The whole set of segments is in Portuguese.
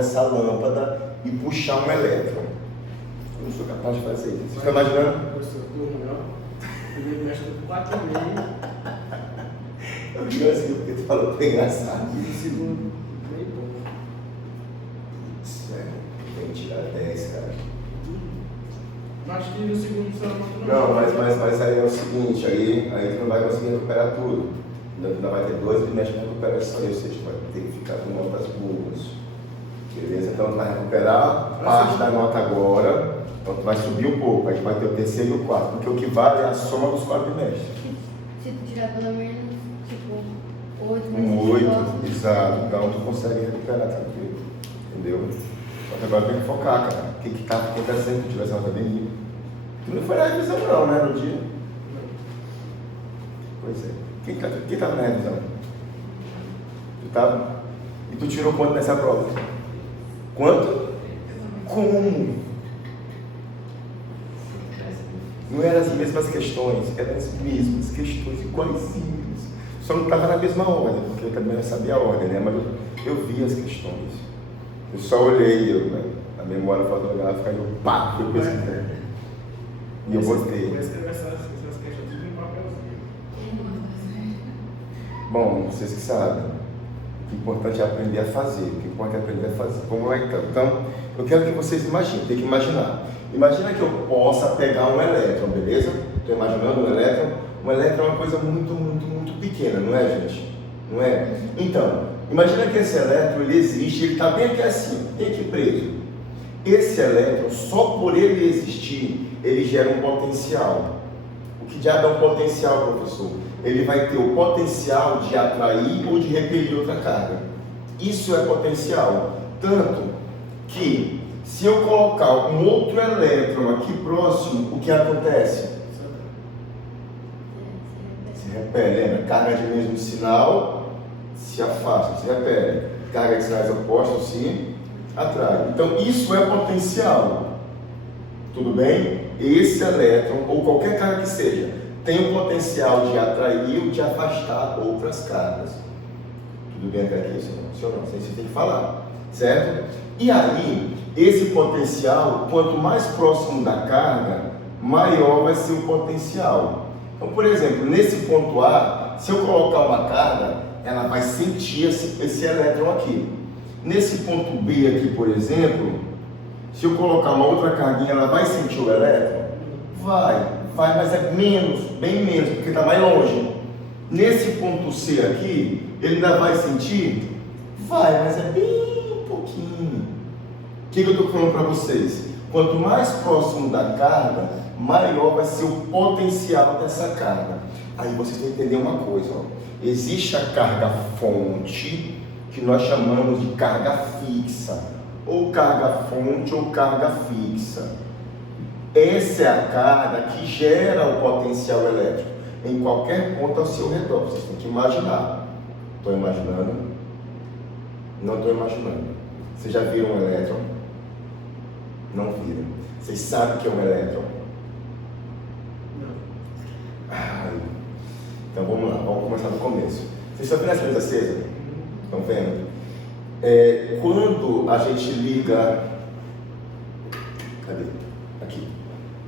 nessa lâmpada e puxar um elétron. Eu não sou capaz de fazer isso. Você está imaginando? Professor, turma, não? Primeiro mexe com 4,5. Eu digo assim porque tu falou que é engraçado. E o segundo, meio bom. Isso tem que tirar 10, cara. Acho que no segundo você Não, mas aí é o seguinte, aí tu não vai conseguir recuperar tudo. Ainda vai ter 2 bimestres de recuperação, ou seja, vai ter que ficar com notas boas. Beleza? Então tu vai recuperar parte da nota agora, então tu vai subir um pouco, a gente vai ter o terceiro e o quarto, porque o que vale é a soma dos 4 bimestres. Se tu tirar pelo menos, tipo, 8, Um 8, exato, então tu consegue recuperar tranquilo, entendeu? Só que agora tem que focar, cara. O que tá acontecendo? Tu tivesse uma nota bem limpa. Tu não foi na revisão não, né, no dia? Pois é. Quem tava na revisão? Tu tava? E tu tirou quanto nessa prova? Quanto? Como? Não eram as mesmas questões, eram as mesmas questões, iguaizinhas. Só não estava na mesma ordem, porque eu também não sabia a ordem, né? Mas eu vi as questões. Eu só olhei, a memória fotográfica, eu pá, fui pesquisar. E eu botei. Vou escrever essas questões tudo em papelzinho. Bom, vocês que sabem. O importante é aprender a fazer. O que importa é aprender a fazer. Vamos lá então. Então, eu quero que vocês imaginem, tem que imaginar. Imagina que eu possa pegar um elétron, beleza? Estou imaginando um elétron. Um elétron é uma coisa muito, muito, muito pequena, não é, gente? Não é? Então, imagina que esse elétron, ele existe, ele está bem aqui assim, bem aqui preso. Esse elétron, só por ele existir, ele gera um potencial. O que diabo é um potencial, professor? Ele vai ter o potencial de atrair ou de repelir outra carga. Isso é potencial. Tanto que, se eu colocar um outro elétron aqui próximo, o que acontece? Se repele, lembra? Carga de mesmo sinal se afasta, se repele. Carga de sinais opostos se atrai. Então, isso é potencial. Tudo bem? Esse elétron, ou qualquer carga que seja, tem o potencial de atrair ou de afastar outras cargas. Tudo bem até aqui, senhor? Não, você tem que falar, certo? E aí, esse potencial, quanto mais próximo da carga, maior vai ser o potencial. Então, por exemplo, nesse ponto A, se eu colocar uma carga, ela vai sentir esse elétron aqui. Nesse ponto B aqui, por exemplo, se eu colocar uma outra carguinha, ela vai sentir o elétron? Vai, mas é menos, bem menos, porque está mais longe. Nesse ponto C aqui, ele ainda vai sentir? Vai, mas é bem pouquinho. O que eu estou falando para vocês? Quanto mais próximo da carga, maior vai ser o potencial dessa carga. Aí vocês vão entender uma coisa, ó. Existe a carga fonte, que nós chamamos de carga fixa, ou carga fonte ou carga fixa. Essa é a carga que gera o potencial elétrico em qualquer ponto ao seu redor. Vocês têm que imaginar. Estou imaginando? Não estou imaginando. Vocês já viram um elétron? Não viram. Vocês sabem o que é um elétron? Não. Então vamos lá, vamos começar do começo. Vocês estão vendo essa luz acesa? Estão vendo? Quando a gente liga... Cadê? Aqui.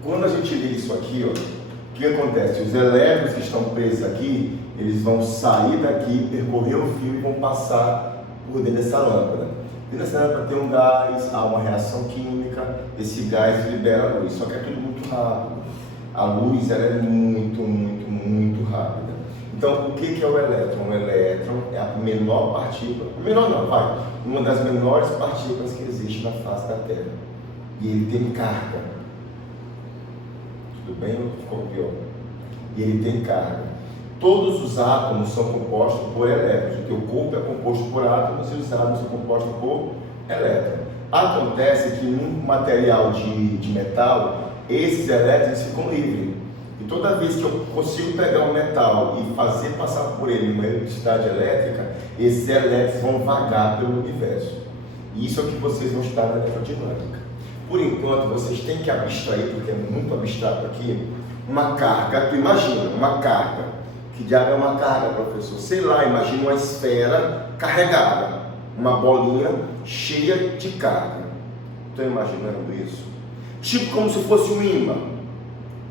Quando a gente liga isso aqui, ó, o que acontece? Os elétrons que estão presos aqui, eles vão sair daqui, percorrer o fio e vão passar por dentro dessa lâmpada. Dentro dessa lâmpada tem um gás, há uma reação química, esse gás libera a luz, só que é tudo muito rápido. A luz ela é muito, muito, muito rápida. Então, o que é o elétron? O elétron é a menor partícula, menor não, vai, uma das menores partículas que existe na face da Terra. E ele tem carga. Tudo bem ou ficou pior? E ele tem carga. Todos os átomos são compostos por elétrons. O teu corpo é composto por átomos e os átomos são compostos por elétrons. Acontece que num material de metal, esses elétrons ficam livres. E toda vez que eu consigo pegar um metal e fazer passar por ele uma eletricidade elétrica, esses elétrons vão vagar pelo universo. E isso é o que vocês vão estudar na elerodinâmica. Por enquanto, vocês têm que abstrair, porque é muito abstrato aqui, uma carga. Tu imagina, uma carga. Que diabo é uma carga, professor? Sei lá, imagina uma esfera carregada. uma bolinha cheia de carga. Estou imaginando isso? Tipo como se fosse um ímã.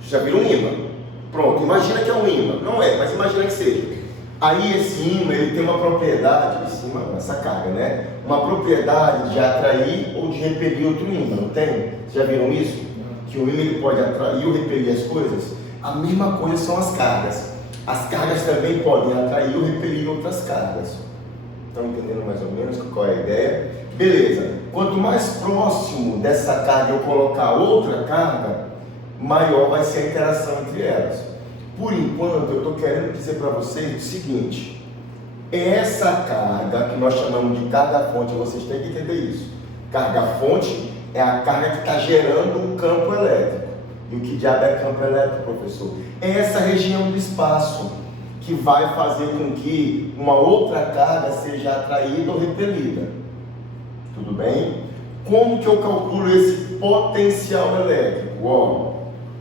Já viram um ímã? Pronto, imagina que é um ímã. Não é, mas imagina que seja. Aí esse ímã, ele tem uma propriedade, essa carga, né? Uma propriedade de atrair ou de repelir outro ímã, não tem? Já viram isso? Que o ímã ele pode atrair ou repelir as coisas? A mesma coisa são as cargas. As cargas também podem atrair ou repelir outras cargas. Estão entendendo mais ou menos qual é a ideia? Beleza. Quanto mais próximo dessa carga eu colocar outra carga, maior vai ser a interação entre elas. Por enquanto, eu estou querendo dizer para vocês o seguinte: essa carga, que nós chamamos de carga-fonte, vocês têm que entender isso. Carga-fonte é a carga que está gerando um campo elétrico. E o que diabo é campo elétrico, professor? É essa região do espaço que vai fazer com que uma outra carga seja atraída ou repelida. Tudo bem? Como que eu calculo esse potencial elétrico? Ó,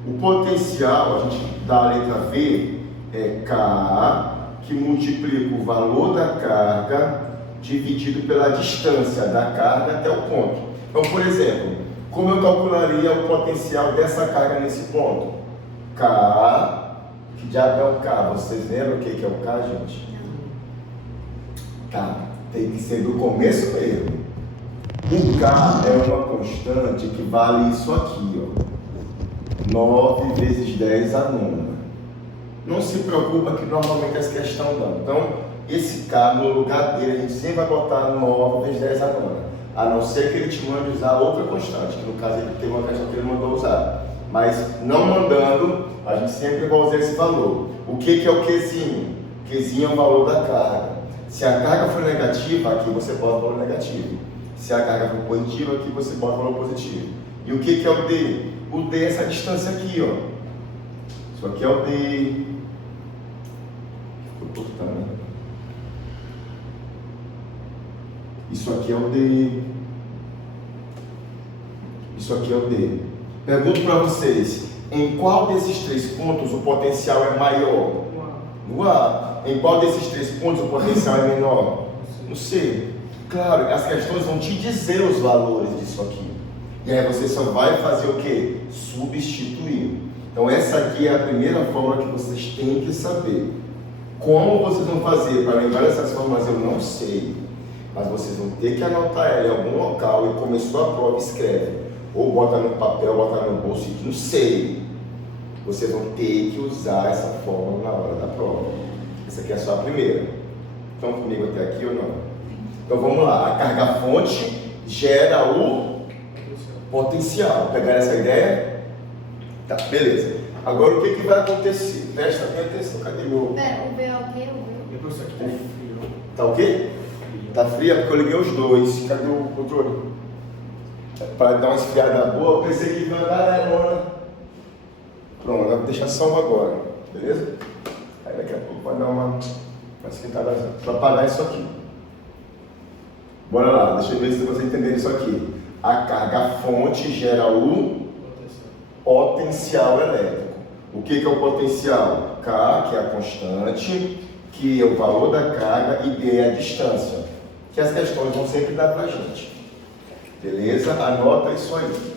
o potencial, a gente dá a letra V, é K, que multiplica o valor da carga dividido pela distância da carga até o ponto. Então, por exemplo, como eu calcularia o potencial dessa carga nesse ponto? K, que diabo é o K? Vocês lembram o que é o K, gente? Tá, tem que ser do começo mesmo. O K é uma constante que vale isso aqui, ó. 9 vezes 10 a nona. Não se preocupa que normalmente essa questão não. Então, esse K, no lugar dele, a gente sempre vai botar 9 vezes 10 a nona. A não ser que ele te mande usar outra constante, que no caso ele tem uma questão que ele mandou usar. Mas não mandando, a gente sempre vai usar esse valor. O que é o Qzinho? Qzinho é o valor da carga. Se a carga for negativa, aqui você bota o valor negativo. Se a carga for positiva, aqui você bota o valor positivo. E o que é o D? O D é essa distância aqui, ó. Isso aqui é o D. Ficou cortando. Isso aqui é o D. Isso aqui é o D. Pergunto para vocês, em qual desses três pontos o potencial é maior? No A. Em qual desses três pontos o potencial é menor? No C. Claro, as questões vão te dizer os valores disso aqui. E aí você só vai fazer o quê? Substituir. Então essa aqui é a primeira fórmula que vocês têm que saber. Como vocês vão fazer para lembrar essas fórmulas eu não sei. Mas vocês vão ter que anotar ela em algum local e começou a prova, escreve. Ou bota no papel, bota no bolso, não sei. Vocês vão ter que usar essa fórmula na hora da prova. Essa aqui é só a primeira. Estão comigo até aqui ou não? Então vamos lá. A carga-fonte gera o potencial. Pegaram essa ideia? Tá, beleza. Agora o que vai acontecer? Presta bem atenção. Cadê meu... Pera, o B é o quê? O Depois aqui tá frio. Tá o quê? Tá fria porque eu liguei os dois. Cadê o controle? Para dar uma esfriada boa, eu pensei que ia uma galerona. Pronto, vou deixar só uma agora, beleza? Aí daqui a pouco vai dar uma esquentada para apagar isso aqui. Bora lá, deixa eu ver se vocês entenderam isso aqui. A carga-fonte gera o potencial elétrico. O que é o potencial? K, que é a constante, que é o valor da carga, e D é a distância, que as questões vão sempre dar para a gente. Beleza? Anota isso aí.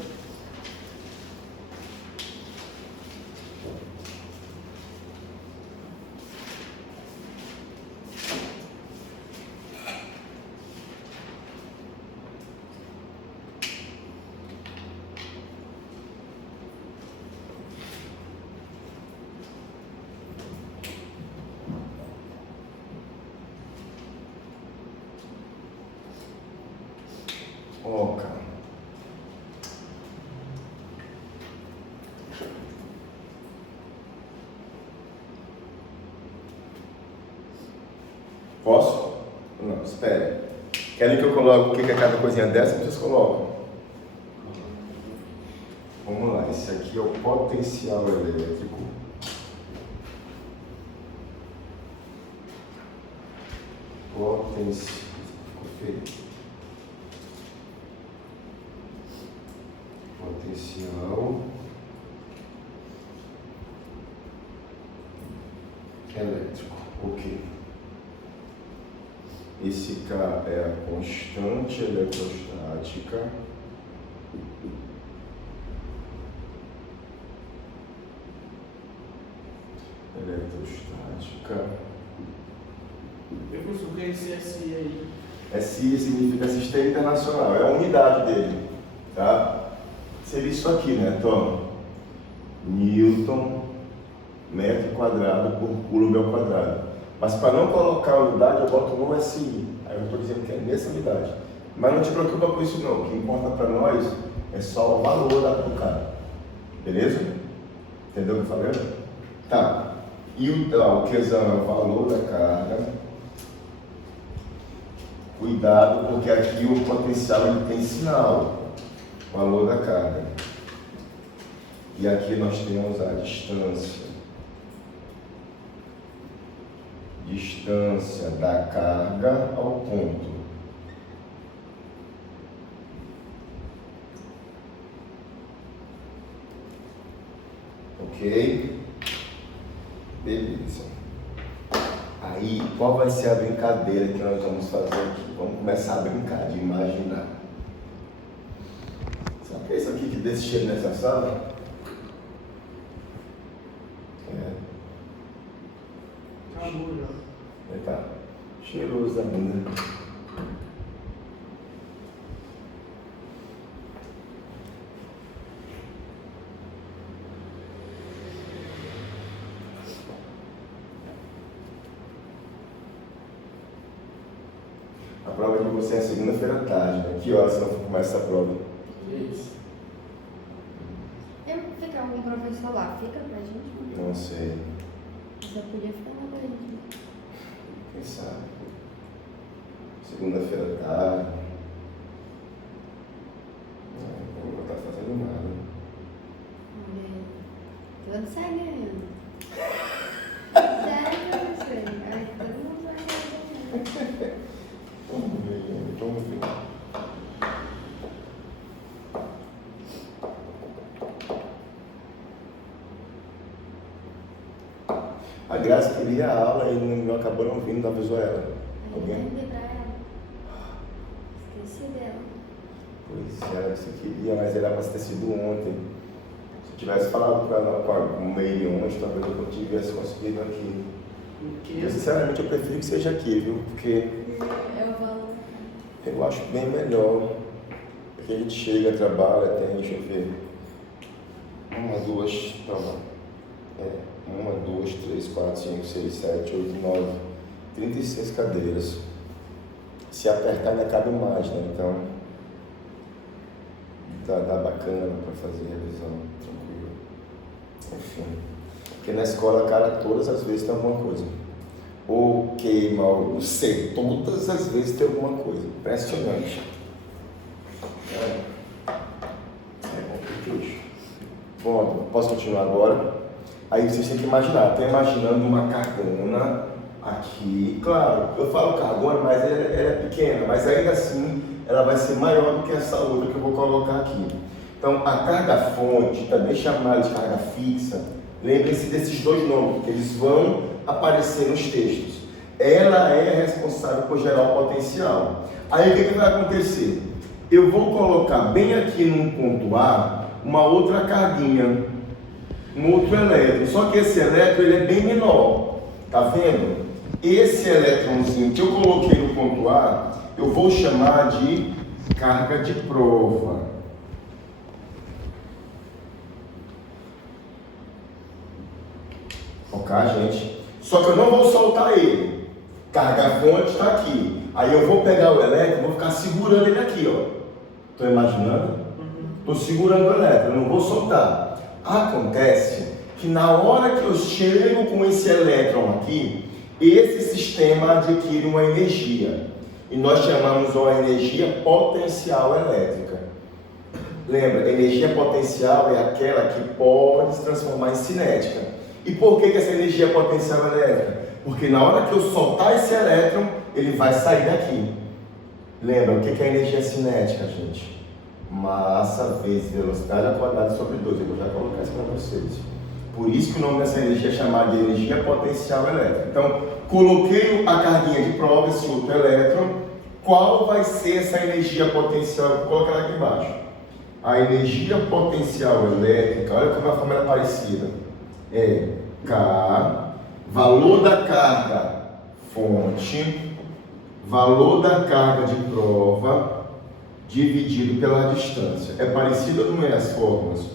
Ó, cara. Posso? Não, espere. Querem que eu coloque o que é cada coisinha dessa? Vocês colocam. Vamos lá, esse aqui é o potencial elétrico. Potencial. Ficou feio. Potencial elétrico. Ok. Esse K é a constante eletrostática. Professor, o que é esse SI aí? SI significa Sistema Internacional, é a unidade dele, tá? Seria isso aqui, né, Tom? Newton, metro quadrado por coulomb ao quadrado. Mas para não colocar a unidade, eu boto no SI. Aí eu estou dizendo que é nessa unidade. Mas não te preocupa com isso não. O que importa para nós é só o valor dado para o cara. Beleza? Entendeu o que eu falei? Tá. E o Qzão é o valor da carga. Cuidado, porque aqui o potencial ele tem sinal. Valor da carga. E aqui nós temos a distância. Distância da carga ao ponto. Ok? Beleza. Aí, qual vai ser a brincadeira que nós vamos fazer aqui? Vamos começar a brincar, de imaginar. Sabe o que é isso aqui que desse cheiro nessa sala? Acabou já. Tá cheiroso da bunda. A prova de você é segunda-feira à tarde, né? Que horas você começa a prova? Isso. Eu vou ficar com o professor lá, fica pra gente? Não sei. Só podia ficar lá pra gente. Quem sabe? Segunda-feira à tarde. Não vou estar fazendo nada. Todo sai ganhando. Sério, professor? Aí todo mundo vai ganhando. Vamos ver, vamos ver. A Graça queria a aula e não acabou não vindo, não avisou ela. Alguém? Liguei pra ela. Esqueci dela. Pois é, ela disse que queria, mas era para ter sido ontem. Se eu tivesse falado com ela com meio de ontem, talvez eu não tivesse conseguido aqui. Eu, sinceramente, eu prefiro que seja aqui, viu? Porque eu acho bem melhor. Porque a gente chega, trabalha, tem, deixa eu ver. 1, 2, tá bom. 1, 2, 3, 4, 5, 6, 7, 8, 9, 36 cadeiras. Se apertar ainda cabe mais, né? Então dá bacana para fazer revisão, tranquilo. Enfim. Porque na escola, cara, todas as vezes tem alguma coisa. Ou queima, ou não sei, todas as vezes tem alguma coisa. Impressionante. É complicado. Bom, posso continuar agora? Aí vocês têm que imaginar, estou imaginando uma cargona aqui. Claro, eu falo cargona, mas ela é pequena, mas ainda assim ela vai ser maior do que essa outra que eu vou colocar aqui. Então, a carga fonte, também chamada de carga fixa, lembrem-se desses dois nomes, porque eles vão aparecer nos textos. Ela é responsável por gerar o potencial. Aí o que vai acontecer? Eu vou colocar bem aqui num ponto A uma outra carguinha, um outro elétron, só que esse elétron ele é bem menor, tá vendo? Esse elétronzinho que eu coloquei no ponto A, eu vou chamar de carga de prova. Ok, gente? Só que eu não vou soltar ele. Carga fonte está aqui. Aí eu vou pegar o elétron, vou ficar segurando ele aqui, ó. Estou imaginando? Estou segurando o elétron, não vou soltar. Acontece que na hora que eu chego com esse elétron aqui, esse sistema adquire uma energia. E nós chamamos uma energia potencial elétrica. Lembra, energia potencial é aquela que pode se transformar em cinética. E por que essa energia potencial elétrica? Porque na hora que eu soltar esse elétron, ele vai sair daqui. Lembra, o que é energia cinética, gente? Massa vezes velocidade ao quadrado sobre 2. Eu vou já colocar isso para vocês. Por isso que o nome dessa energia é chamado de energia potencial elétrica. Então, coloquei a carguinha de prova, esse outro elétron. Qual vai ser essa energia potencial? Vou colocar aqui embaixo. A energia potencial elétrica, olha como a forma é parecida. É K, valor da carga fonte, valor da carga de prova, dividido pela distância. É parecido ou não é as fórmulas?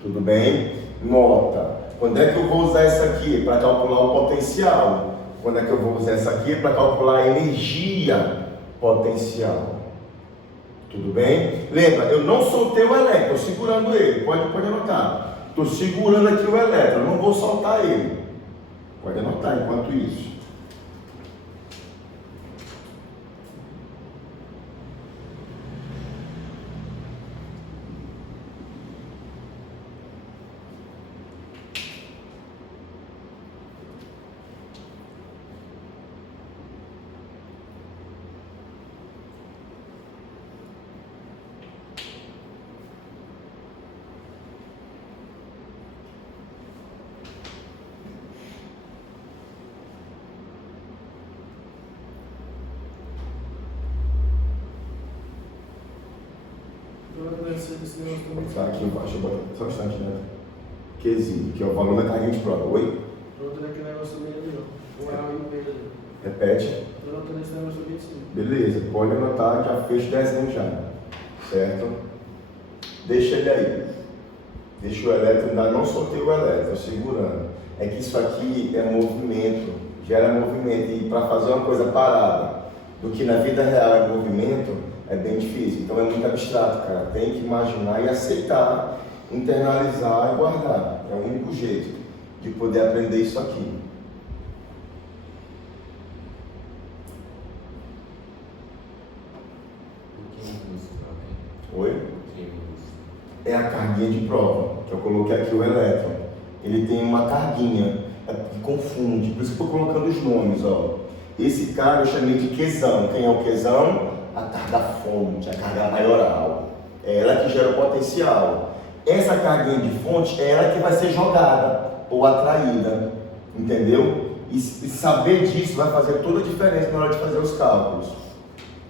Tudo bem? Nota. Quando é que eu vou usar essa aqui? Para calcular o potencial. Quando é que eu vou usar essa aqui? Para calcular a energia potencial. Tudo bem? Lembra, eu não soltei o elétron, estou segurando ele. Pode anotar. Estou segurando aqui o elétron, não vou soltar ele. Pode anotar enquanto isso. Tá aqui embaixo, eu boto só um instante, né? Qzinho, que é o valor da carguinha de prova. Oi? Outro daquele negócio ali, ó. O A e o B ali. Repete. Tô anotando esse negócio ali em cima. Beleza, pode anotar, já fez o desenho já. Certo? Deixa ele aí. Deixa o elétron andar, não soltei o elétron, segurando. É que isso aqui é movimento, gera movimento. E para fazer uma coisa parada, do que na vida real é movimento, é bem difícil. Então é muito abstrato, cara. Tem que imaginar e aceitar, internalizar e guardar. É o único jeito de poder aprender isso aqui. Oi? É a carguinha de prova, que eu coloquei aqui o elétron. Ele tem uma carguinha que confunde, por isso que eu estou colocando os nomes, ó. Esse cara eu chamei de Qzão. Quem é o Qzão? A carga fonte, a carga maioral. É ela que gera o potencial. Essa carguinha de fonte é ela que vai ser jogada ou atraída, entendeu? E saber disso vai fazer toda a diferença na hora de fazer os cálculos.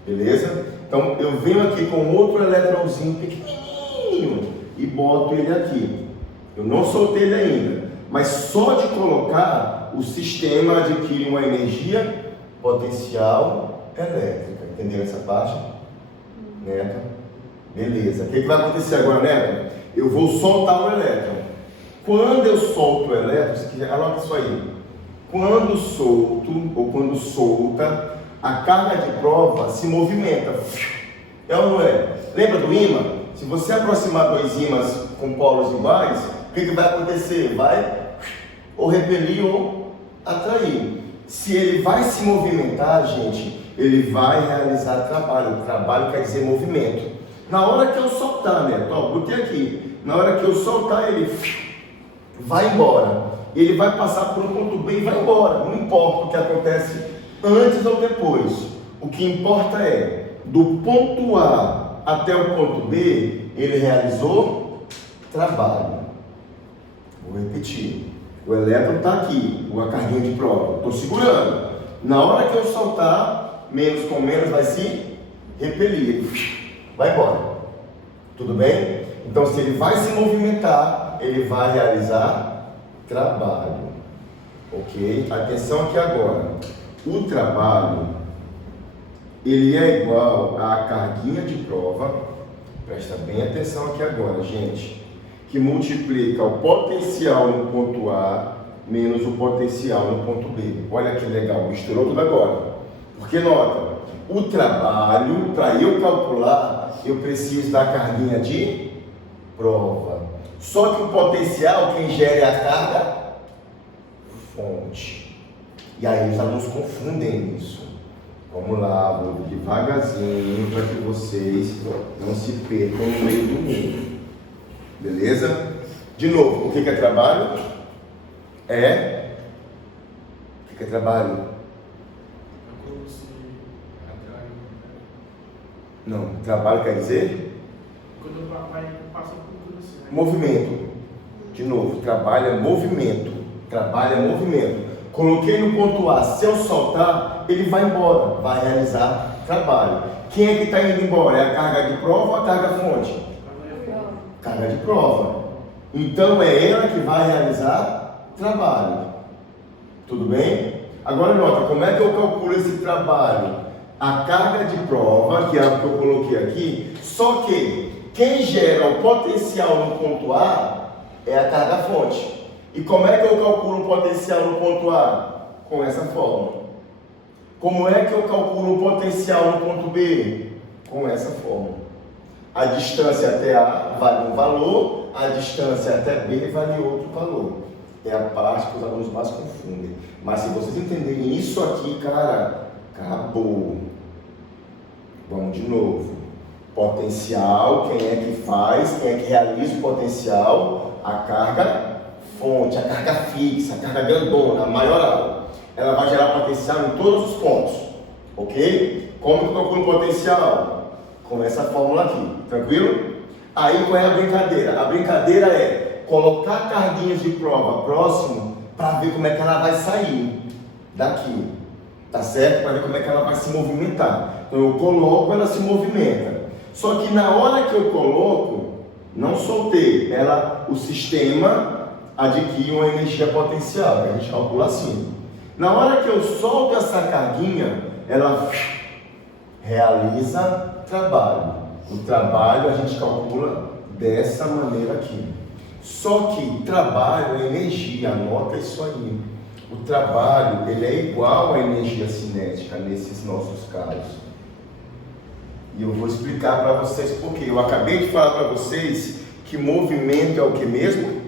Beleza? Então eu venho aqui com outro eletrãozinho pequenininho e boto ele aqui. Eu não soltei ele ainda, mas só de colocar o sistema adquire uma energia potencial elétrica. Entendeu essa parte? Neto? Beleza. O que vai acontecer agora, Neto? Eu vou soltar o elétron. Quando eu solto o elétron, você quiser, anota isso aí. Quando solto, ou quando solta, a carga de prova se movimenta. É ou não é? Lembra do ímã? Se você aproximar dois ímãs com polos iguais, o que vai acontecer? Vai ou repelir ou atrair. Se ele vai se movimentar, gente, ele vai realizar trabalho. Trabalho quer dizer movimento. Na hora que eu soltar, né? Ó, botei aqui. Na hora que eu soltar, ele vai embora. Ele vai passar por um ponto B e vai embora. Não importa o que acontece antes ou depois. O que importa é, do ponto A até o ponto B, ele realizou trabalho. Vou repetir. O elétron está aqui, a carguinha de prova. Estou segurando. Na hora que eu soltar, menos com menos vai se repelir. Vai embora. Tudo bem? Então, se ele vai se movimentar, ele vai realizar trabalho. Ok? Atenção aqui agora. O trabalho, ele é igual à carguinha de prova. Presta bem atenção aqui agora, gente. Que multiplica o potencial no ponto A menos o potencial no ponto B. Olha que legal, misturou tudo agora. Porque nota, o trabalho, para eu calcular, eu preciso da carguinha de prova. Só que o potencial, quem gera é a carga fonte. E aí os alunos confundem isso. Vamos lá, vou devagarzinho para que vocês não se percam no meio do mundo. Beleza? De novo, o que é trabalho? O que é trabalho? Não, trabalho quer dizer? Quando o papai passa por tudo assim. Movimento. De novo, trabalho é movimento. Trabalho é movimento. Coloquei no ponto A, se eu soltar, ele vai embora, vai realizar trabalho. Quem é que está indo embora? É a carga de prova ou a carga fonte? Carga de prova. Então é ela que vai realizar trabalho. Tudo bem? Agora nota, como é que eu calculo esse trabalho? A carga de prova, que é a que eu coloquei aqui, só que quem gera o potencial no ponto A é a carga fonte. E como é que eu calculo o potencial no ponto A? Com essa fórmula. Como é que eu calculo o potencial no ponto B? Com essa fórmula. A distância até A vale um valor, a distância até B vale outro valor. É a parte que os alunos mais confundem. Mas se vocês entenderem isso aqui, cara, acabou. Vamos de novo. Potencial, quem é que faz, quem é que realiza o potencial? A carga fonte, a carga fixa, a carga grandona, a maioral. Ela vai gerar potencial em todos os pontos, ok? Como que eu calculo o potencial? Com essa fórmula aqui, tranquilo? Aí qual é a brincadeira? A brincadeira é colocar carguinhas de prova próximo para ver como é que ela vai sair daqui, tá certo? Para ver como é que ela vai se movimentar. Então eu coloco, ela se movimenta. Só que na hora que eu coloco, não soltei, o sistema adquire uma energia potencial, que a gente calcula assim. Na hora que eu solto essa carguinha, ela realiza trabalho. O trabalho a gente calcula dessa maneira aqui. Só que trabalho é energia, anota isso aí. O trabalho, ele é igual à energia cinética nesses nossos casos. E eu vou explicar para vocês por quê. Eu acabei de falar para vocês que movimento é o que mesmo?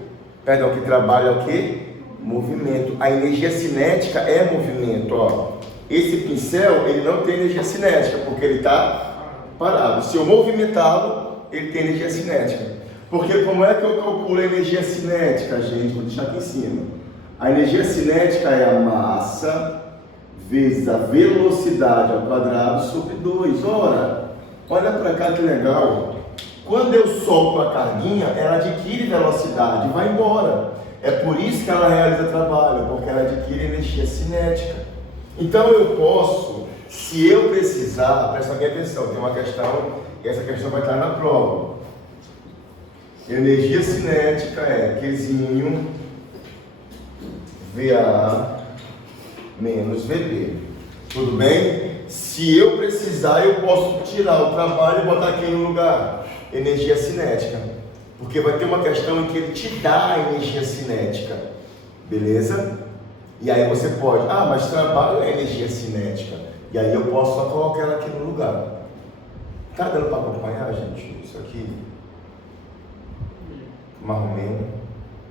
Perdão, que trabalho é o que? Movimento. A energia cinética é movimento, ó. Esse pincel, ele não tem energia cinética, porque ele está parado. Se eu movimentá-lo, ele tem energia cinética. Porque como é que eu calculo a energia cinética, gente? Vou deixar aqui em cima. A energia cinética é a massa vezes a velocidade ao quadrado sobre 2. Ora, olha para cá que legal. Quando eu solto a carguinha, ela adquire velocidade e vai embora. É por isso que ela realiza trabalho, porque ela adquire energia cinética. Então eu posso, se eu precisar, presta bem atenção, tem uma questão, e essa questão vai estar na prova. Energia cinética é Qzinho VA menos VB. Tudo bem? Se eu precisar, eu posso tirar o trabalho e botar aqui no lugar. Energia cinética. Porque vai ter uma questão em que ele te dá a energia cinética. Beleza? E aí você pode, mas trabalho é energia cinética. E aí eu posso só colocar ela aqui no lugar. Tá dando para acompanhar, gente? Isso aqui? Marromeno.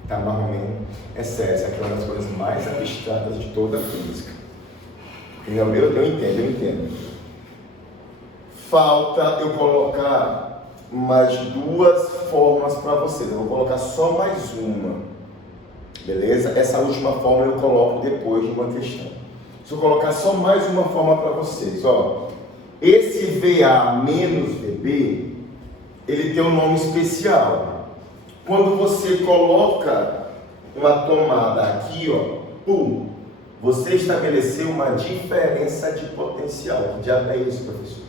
Tá marromeno. É sério, essa aqui é uma das coisas mais abstratas de toda a física. Eu entendo. Falta eu colocar mais duas formas para vocês. Eu vou colocar só mais uma. Beleza? Essa última forma eu coloco depois de uma questão. Se eu colocar só mais uma forma para vocês, ó. Esse VA menos VB, ele tem um nome especial. Quando você coloca uma tomada aqui, ó, pum, você estabeleceu uma diferença de potencial. Que diabo é isso, professor?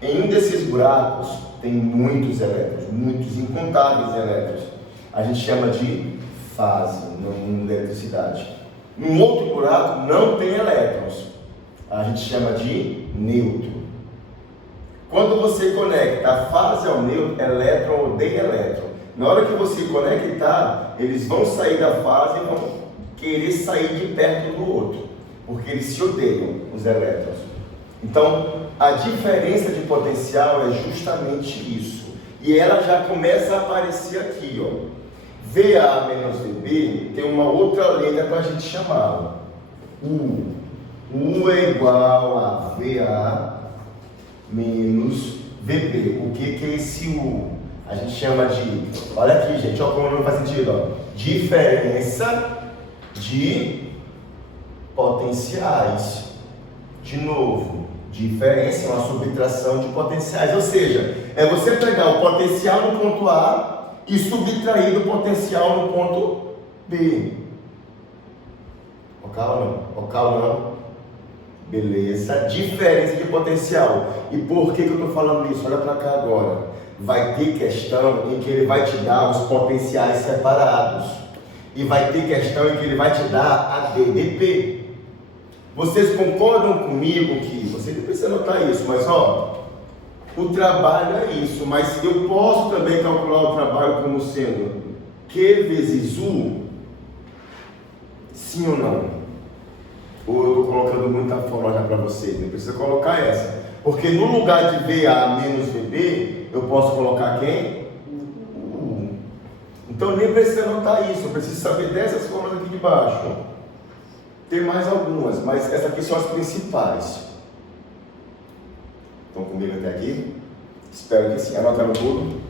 Em um desses buracos tem muitos elétrons, muitos incontáveis elétrons. A gente chama de fase, não eletricidade. Num outro buraco não tem elétrons. A gente chama de nêutron. Quando você conecta a fase ao nêutron, elétron odeia elétron. Na hora que você conectar, eles vão sair da fase e vão querer sair de perto do outro, porque eles se odeiam, os elétrons. Então, a diferença de potencial é justamente isso. E ela já começa a aparecer aqui, ó. VA menos VB tem uma outra letra para a gente chamar. U. U é igual a VA menos VB. O que é esse U? A gente chama de, olha aqui, gente, olha como não faz sentido, ó. Diferença de potenciais. De novo, diferença é uma subtração de potenciais, ou seja, é você pegar o potencial no ponto A e subtrair do potencial no ponto B. Vocal não. Beleza. Diferença de potencial. E por que eu estou falando isso? Olha para cá agora. Vai ter questão em que ele vai te dar os potenciais separados. E vai ter questão em que ele vai te dar a DDP. Vocês concordam comigo que, você não precisa anotar isso, mas ó, o trabalho é isso, mas eu posso também calcular o trabalho como sendo Q vezes U? Sim ou não? Ou eu estou colocando muita fórmula já para vocês? Não precisa colocar essa. Porque no lugar de VA menos VB, eu posso colocar quem? U. Então nem precisa anotar isso, eu preciso saber dessas fórmulas aqui de baixo. Tem mais algumas, mas essas aqui são as principais. Estão comigo até aqui? Espero que sim. Anotaram tudo?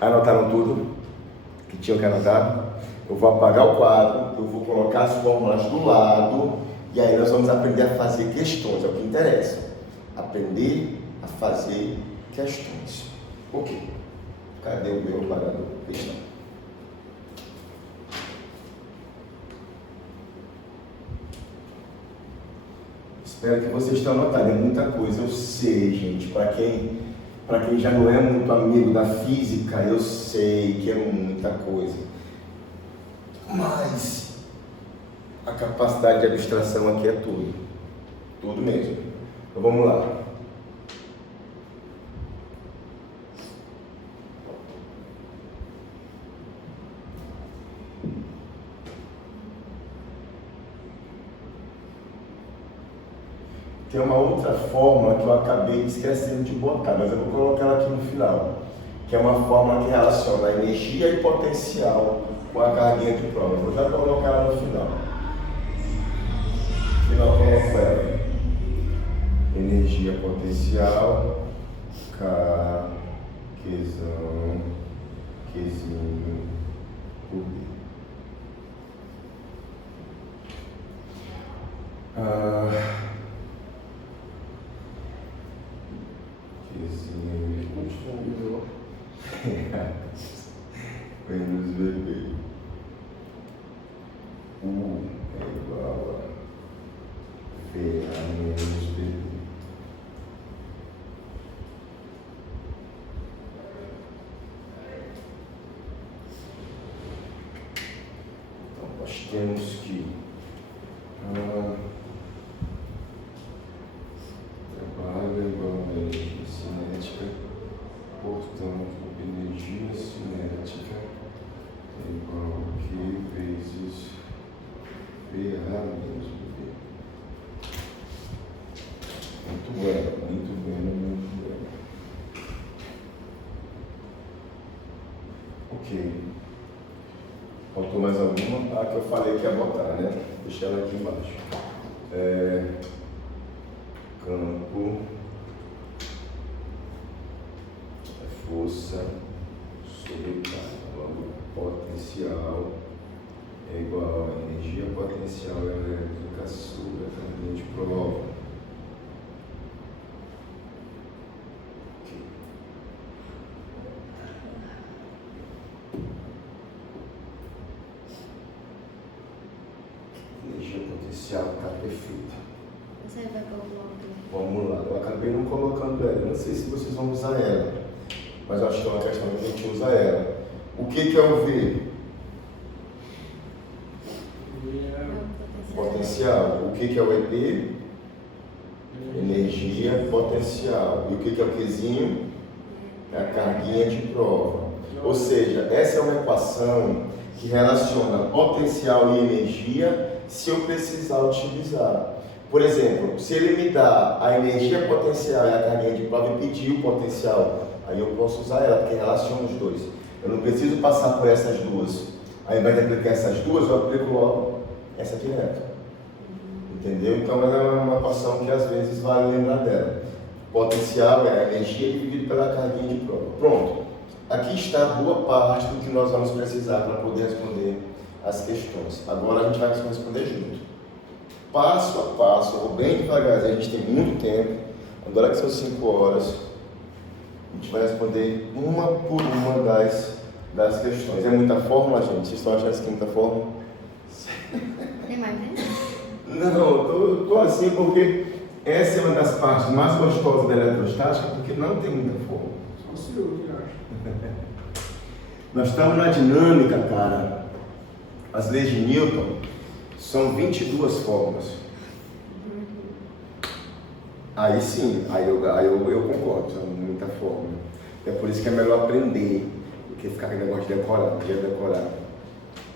Anotaram tudo? Que tinham que anotar? Eu vou apagar o quadro, eu vou colocar as fórmulas do lado e aí nós vamos aprender a fazer questões, é o que interessa. Aprender a fazer questões. Ok. Cadê o meu apagador? Questão. Espero que vocês tenham anotado, é muita coisa, eu sei, gente. Para quem já não é muito amigo da física, eu sei que é muita coisa. Mas a capacidade de abstração aqui é tudo. Tudo mesmo. Então vamos lá. Tem uma outra fórmula que eu acabei esquecendo de botar, mas eu vou colocar ela aqui no final, que é uma fórmula que relaciona a energia e potencial com a carguinha de prova. Vou já colocar ela no final. No final eu coloco ela. Energia potencial, K, Qzão, Qzinho, por B. Menos VB. U é igual a VA menos VB. Então nós temos que trabalho é igual a energia cinética, portanto energia cinética é igual a Q vezes VA menos VB. Muito bem, muito bem, muito bem. Ok. Faltou mais alguma? Ah, que eu falei que ia botar, né? Deixa ela aqui embaixo. Campo, força sobre carga. Logo, potencial é igual a energia potencial elétrica sobre a carga de prova. Energia potencial está perfeita. Você vai colocar. Vamos lá, eu acabei não colocando ela. Eu não sei se vocês vão usar ela, mas eu acho que é uma questão que a gente usa ela. O que é o V? Potencial. O que é o EP? Energia potencial. E o que é o Qzinho? É a carguinha de prova. Ou seja, essa é uma equação que relaciona potencial e energia se eu precisar utilizar. Por exemplo, se ele me dá a energia potencial e a carguinha de prova e pedir o potencial, aí eu posso usar ela, porque relaciona os dois. Eu não preciso passar por essas duas. Ao invés de aplicar essas duas, eu aplico logo essa direto. Entendeu? Então ela é uma equação que às vezes vale lembrar dela. Potencial é a energia dividido pela carguinha de prova. Pronto. Aqui está boa parte do que nós vamos precisar para poder responder as questões. Agora a gente vai responder junto. Passo a passo, eu vou bem devagarzinho, a gente tem muito tempo. Agora que são 5 horas, a gente vai responder uma por uma das questões. É muita fórmula, gente? Vocês estão achando que é muita fórmula? Tem mais, né? Não, eu tô assim porque essa é uma das partes mais gostosas da eletrostática, porque não tem muita forma. Só o senhor que acha. Nós estamos na dinâmica, cara. As leis de Newton são 22 formas. Aí sim, aí eu concordo, são muita forma. É por isso que é melhor aprender do que ficar com o negócio de decorar.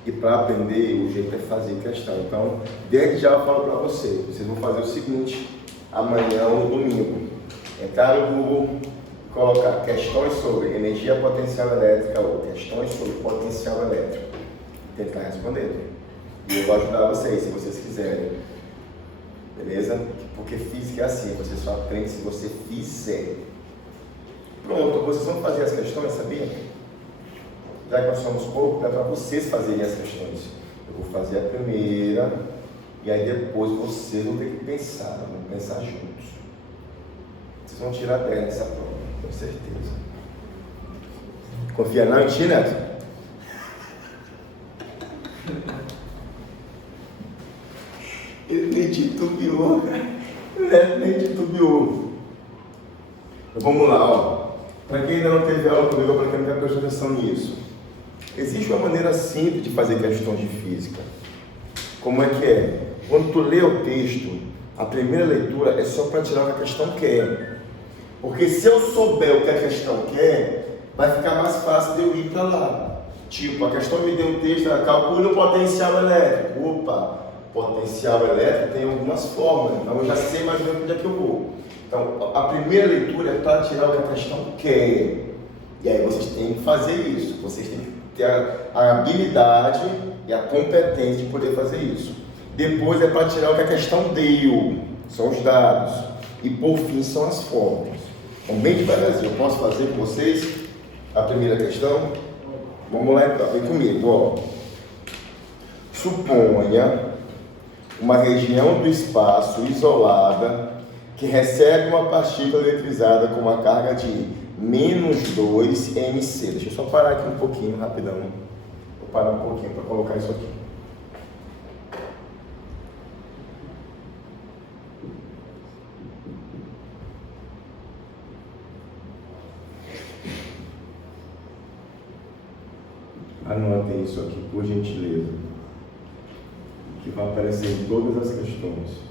E para aprender, o jeito é fazer questão. Então, desde já eu falo para vocês vão fazer o seguinte, amanhã ou domingo, entrar no Google, colocar questões sobre energia potencial elétrica ou questões sobre potencial elétrico. Tentar responder. E eu vou ajudar vocês, se vocês quiserem. Beleza? Porque física é assim, você só aprende se você fizer. Pronto, vocês vão fazer as questões, sabia? Já que nós somos poucos, dá para vocês fazerem as questões. Eu vou fazer a primeira, e aí depois vocês vão ter que pensar, vamos pensar juntos. Vocês vão tirar 10 nessa prova, com certeza. Confia não em ti, Neto? Ele nem titubeou, nem titubeou. Então, vamos lá, ó. Para quem ainda não teve aula comigo, para quem não quer prestar atenção nisso. Existe uma maneira simples de fazer questões de física. Como é que é? Quando tu lê o texto, a primeira leitura é só para tirar o que a questão quer. Porque se eu souber o que a questão quer, vai ficar mais fácil de eu ir para lá. Tipo, a questão me deu um texto, calcule o potencial elétrico. Opa, potencial elétrico tem algumas formas, então eu já sei mais ou menos onde é que eu vou. Então, a primeira leitura é para tirar o que a questão quer. E aí vocês têm que fazer isso. Vocês têm que ter a habilidade e a competência de poder fazer isso. Depois é para tirar o que a questão deu. São os dados. E por fim são as formas. Então, bem devagarzinho, eu posso fazer com vocês a primeira questão? Vamos lá então, vem comigo, ó. Suponha uma região do espaço isolada que recebe uma partícula eletrizada com uma carga de -2 mc. Deixa eu só parar aqui um pouquinho, rapidão. Vou parar um pouquinho para colocar isso aqui. Anotem isso aqui, por gentileza, que vai aparecer em todas as questões.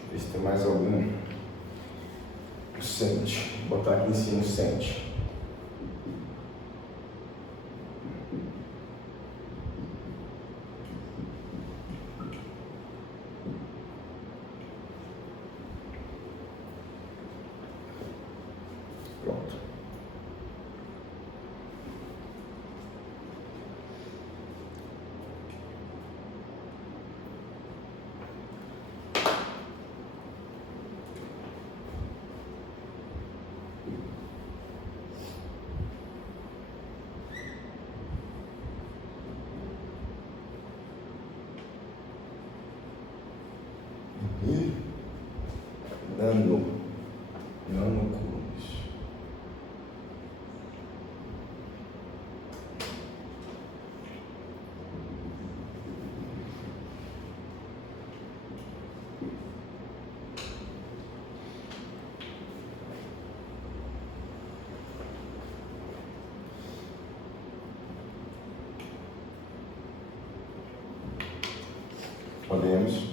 Deixa eu ver se tem mais algum. O sente. Vou botar aqui em cima o sente. Pronto. E nanocoulombs. Podemos.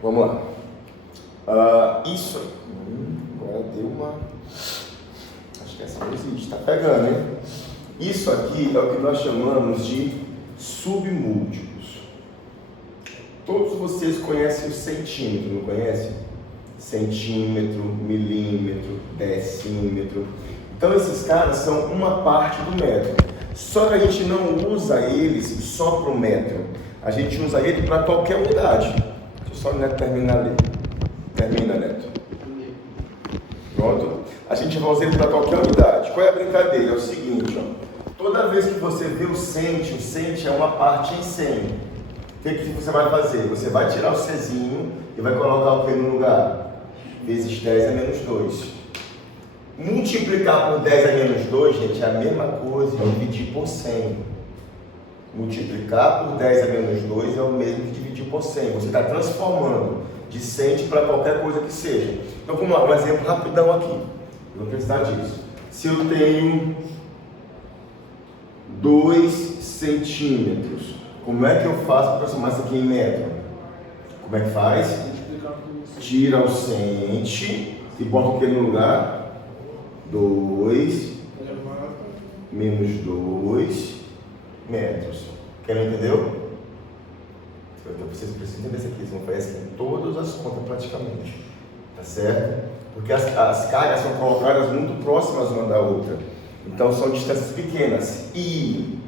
Vamos lá. Isso. Agora deu uma. Acho que essa não existe. Está pegando, hein? Isso aqui é o que nós chamamos de submúltiplos. Todos vocês conhecem o centímetro, não conhecem? Centímetro, milímetro, decímetro. Então esses caras são uma parte do metro. Só que a gente não usa eles só para o metro. A gente usa ele para qualquer unidade. Deixa eu só o Neto terminar ali. Termina, Neto. Pronto? A gente vai usar ele para qualquer unidade. Qual é a brincadeira? É o seguinte, ó. Toda vez que você vê o cente é uma parte em 100. O que você vai fazer? Você vai tirar o Czinho e vai colocar o que no lugar? vezes 10 é menos 2. Multiplicar por 10 é menos 2, gente, é a mesma coisa que dividir por 100. Multiplicar por 10 é menos 2 é o mesmo que dividir por 100. Você está transformando de 100 para qualquer coisa que seja. Então vamos lá, um exemplo rapidão aqui. Eu vou precisar disso. Se eu tenho 2 centímetros, como é que eu faço para transformar isso aqui em metro? Como é que faz? Tira o centi e bota o que no lugar? 2 menos 2 metros. Quem não entendeu? Vocês precisam entender isso aqui. Vocês vão fazer isso em todas as contas praticamente. Tá certo? Porque as cargas são colocadas muito próximas uma da outra. Então são distâncias pequenas. E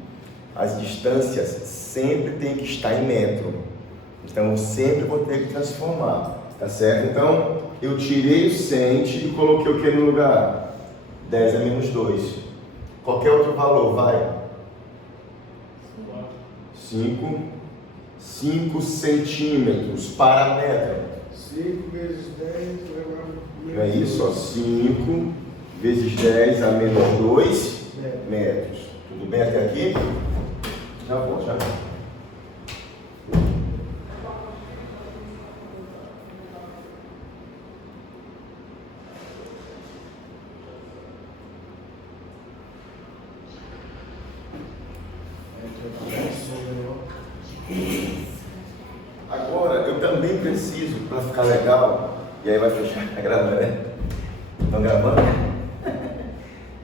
as distâncias sempre têm que estar em metro. Então eu sempre vou ter que transformar. Tá certo? Então eu tirei o centi e coloquei o que no lugar? 10 é menos 2. Qualquer outro valor, vai. 5 centímetros para metro. 5 vezes 10 Não é isso? 5 vezes 10 a menos 2 metros. Tudo bem até aqui? Já vou, já vou. Agora, eu também preciso, para ficar legal, e aí vai fechar, tá gravando, né? Estão gravando?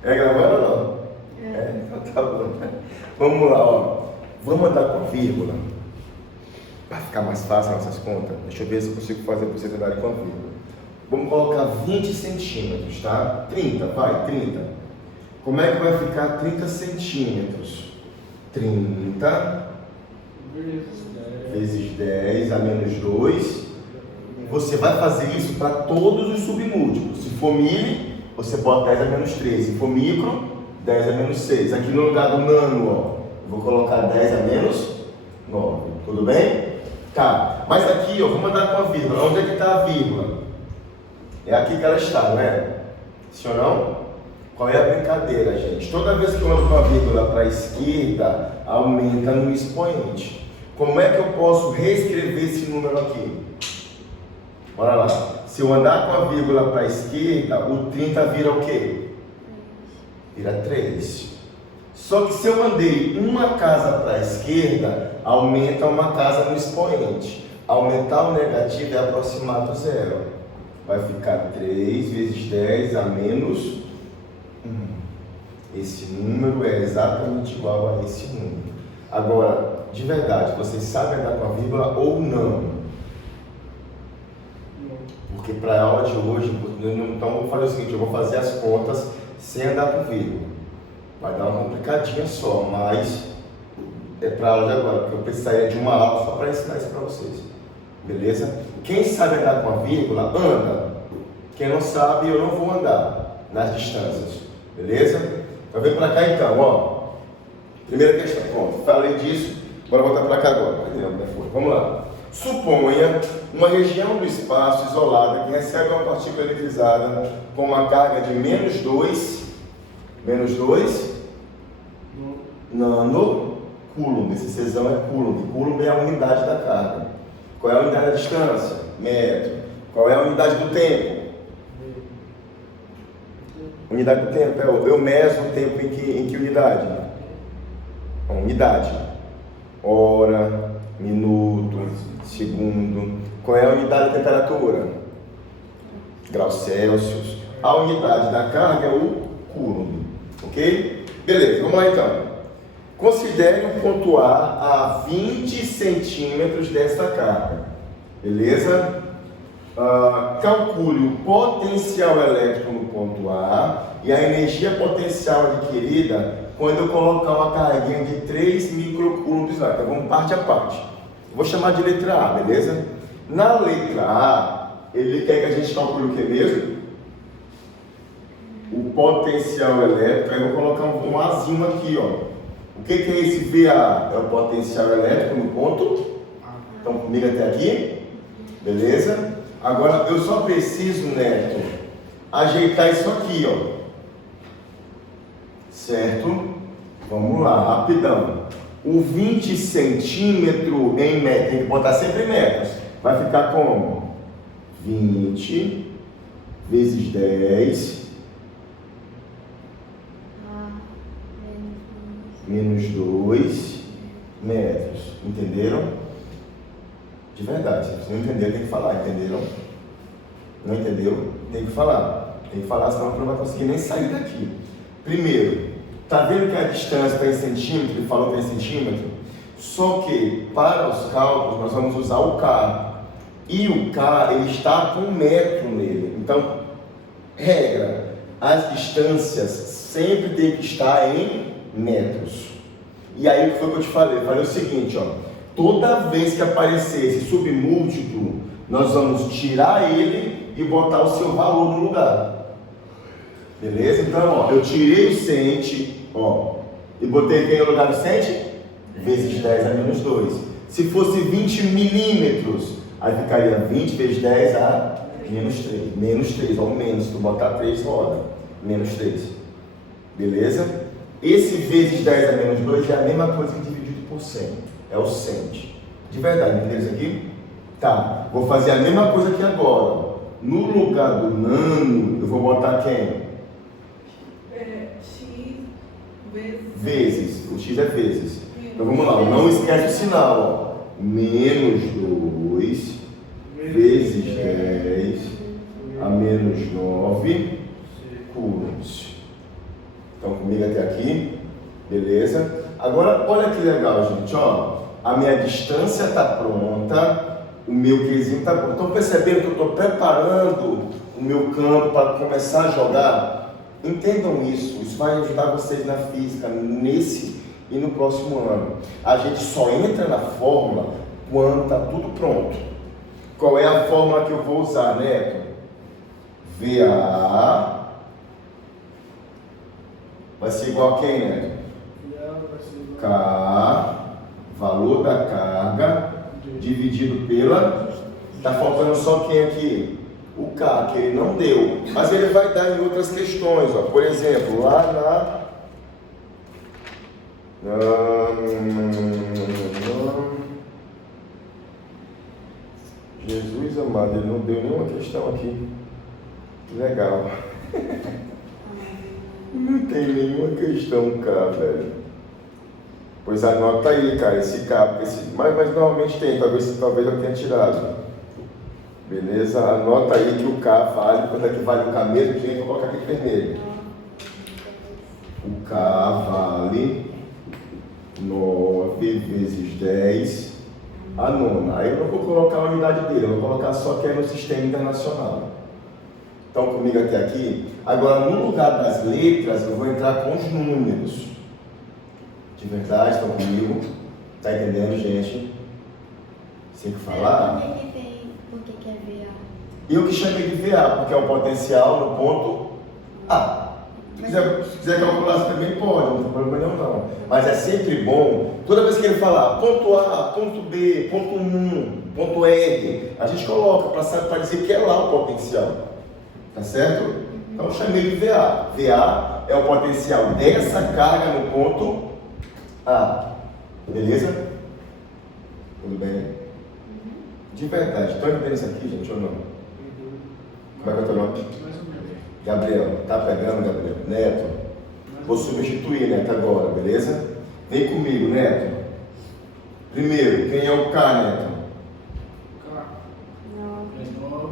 É gravando ou não? Então tá bom. Vamos lá, ó. Vamos andar com a vírgula, para ficar mais fácil nossas contas. Deixa eu ver se eu consigo fazer para vocês andarem com a vírgula. Vamos colocar 20 centímetros, tá? 30, vai, 30. Como é que vai ficar 30 centímetros? 30 vezes 10 a menos 2. Você vai fazer isso para todos os submúltiplos. Se for mili, você bota 10 a menos 3. Se for micro, 10 a menos 6. Aqui no lugar do nano, ó, eu vou colocar 10 a menos 9. Tudo bem? Tá. Mas aqui, ó, vamos andar com a vírgula. Onde é que está a vírgula? É aqui que ela está, não é? Sim ou não? Qual é a brincadeira, gente? Toda vez que eu ando com a vírgula para a esquerda, aumenta no expoente. Como é que eu posso reescrever esse número aqui? Bora lá. Se eu andar com a vírgula para a esquerda, o 30 vira o quê? Vira 3. Só que se eu andei uma casa para a esquerda, aumenta uma casa no expoente. Aumentar o negativo é aproximar do zero. Vai ficar 3 vezes 10 a menos 1. Esse número é exatamente igual a esse número. Agora, de verdade, vocês sabem andar com a vírgula ou não? Porque para a aula de hoje, então eu vou fazer o seguinte, eu vou fazer as contas sem andar com vírgula. Vai dar uma complicadinha só, mas é para a aula de agora, porque eu precisaria de uma aula só para ensinar isso para vocês. Beleza? Quem sabe andar com a vírgula, anda. Quem não sabe, eu não vou andar nas distâncias. Beleza? Então vem para cá então, ó. Primeira questão, pronto, falei disso, bora voltar para cá agora. Vamos lá. Suponha uma região do espaço isolada que recebe uma partícula eletrizada com uma carga de menos 2 nanocoulomb. Esse Czão é coulomb. Coulomb é a unidade da carga. Qual é a unidade da distância? Metro. Qual é a unidade do tempo? Unidade do tempo é eu meço o tempo em que unidade? Unidade. Hora, minuto, segundo. Qual é a unidade de temperatura? Graus Celsius. A unidade da carga é o coulomb. Ok? Beleza, vamos lá então. Considere um ponto A 20 centímetros desta carga. Beleza? Calcule o potencial elétrico no ponto A e a energia potencial adquirida quando eu colocar uma carguinha de 3 microcoulombs lá. Então vamos parte a parte. Vou chamar de letra A, beleza? Na letra A, ele quer que a gente calcule o que mesmo? O potencial elétrico. Aí eu vou colocar um Azinho aqui, ó. O que é esse VA? É o potencial elétrico no ponto. Então comigo até aqui. Beleza? Agora, eu só preciso, Neto, ajeitar isso aqui, ó. Certo? Vamos lá, rapidão. O 20 centímetros em metros, tem que botar sempre em metros. Vai ficar como? 20 vezes 10 menos 2 metros. Entenderam? De verdade, se você não entendeu, tem que falar, entenderam? Não entendeu? Tem que falar. Tem que falar, senão você não vai conseguir nem sair daqui. Primeiro, tá vendo que a distância está em centímetro? Ele falou que é em centímetro. Só que, para os cálculos, nós vamos usar o K. E o K, ele está com 1 metro nele. Então, regra, as distâncias sempre tem que estar em metros. E aí, o que foi que eu te falei? Eu falei o seguinte, ó. Toda vez que aparecer esse submúltiplo, nós vamos tirar ele e botar o seu valor no lugar. Beleza? Então, ó, eu tirei o cento, ó, e botei quem no lugar do cento? Vezes 10 a menos 2. Se fosse 20 milímetros, aí ficaria 20 vezes 10 a menos 3. Menos 3, ó, menos, se tu botar 3, roda. Menos 3. Beleza? Esse vezes 10 a menos 2 é a mesma coisa que dividido por 100. É o cento. De verdade, entendeu isso aqui? Tá, vou fazer a mesma coisa aqui agora. No lugar do nano, eu vou botar quem? X Vezes. O X é vezes. Então vamos lá, não esquece o sinal, ó. Menos 2 vezes 10 a menos 9 coulombs. Estão comigo até aqui? Beleza? Agora, olha que legal, gente, ó. A minha distância está pronta, o meu quesinho está pronto. Estão percebendo que eu estou preparando o meu campo para começar a jogar? Entendam isso, isso vai ajudar vocês na física, nesse e no próximo ano. A gente só entra na fórmula quando está tudo pronto. Qual é a fórmula que eu vou usar, Neto? VA vai ser igual a quem, Neto? K, valor da carga, dividido pela... Está faltando só quem aqui? O K, que ele não deu. Mas ele vai dar em outras questões, ó. Por exemplo, lá Jesus amado, ele não deu nenhuma questão aqui. Que legal. Não tem nenhuma questão K, velho. Pois anota aí, cara, esse K, mas normalmente tem, talvez eu tenha tirado. Beleza? Anota aí que o K vale, quanto é que vale o K mesmo, gente, vou colocar aqui de vermelho. O K vale 9 vezes 10 a nona. Aí eu não vou colocar a unidade dele, eu vou colocar só que é no sistema internacional. Estão comigo até aqui? Agora, no lugar das letras, eu vou entrar com os números. De verdade, estão comigo? Tá entendendo, gente? Tem que falar? Por que é VA? Eu que chamei de VA, porque é o potencial no ponto A. Se quiser calcular também pode, não tem problema nenhum não. Mas é sempre bom, toda vez que ele falar ponto A, ponto B, ponto 1, ponto R, a gente coloca para dizer que é lá o potencial. Tá certo? Então eu chamei de VA. VA é o potencial dessa carga no ponto A. Beleza? Tudo bem? De verdade, estão entendendo isso aqui, gente, ou não? Como é que é o teu nome? Gabriel, tá pegando, Gabriel? Neto, vou substituir, Neto, agora, beleza? Vem comigo, Neto. Primeiro, quem é o K, Neto? K.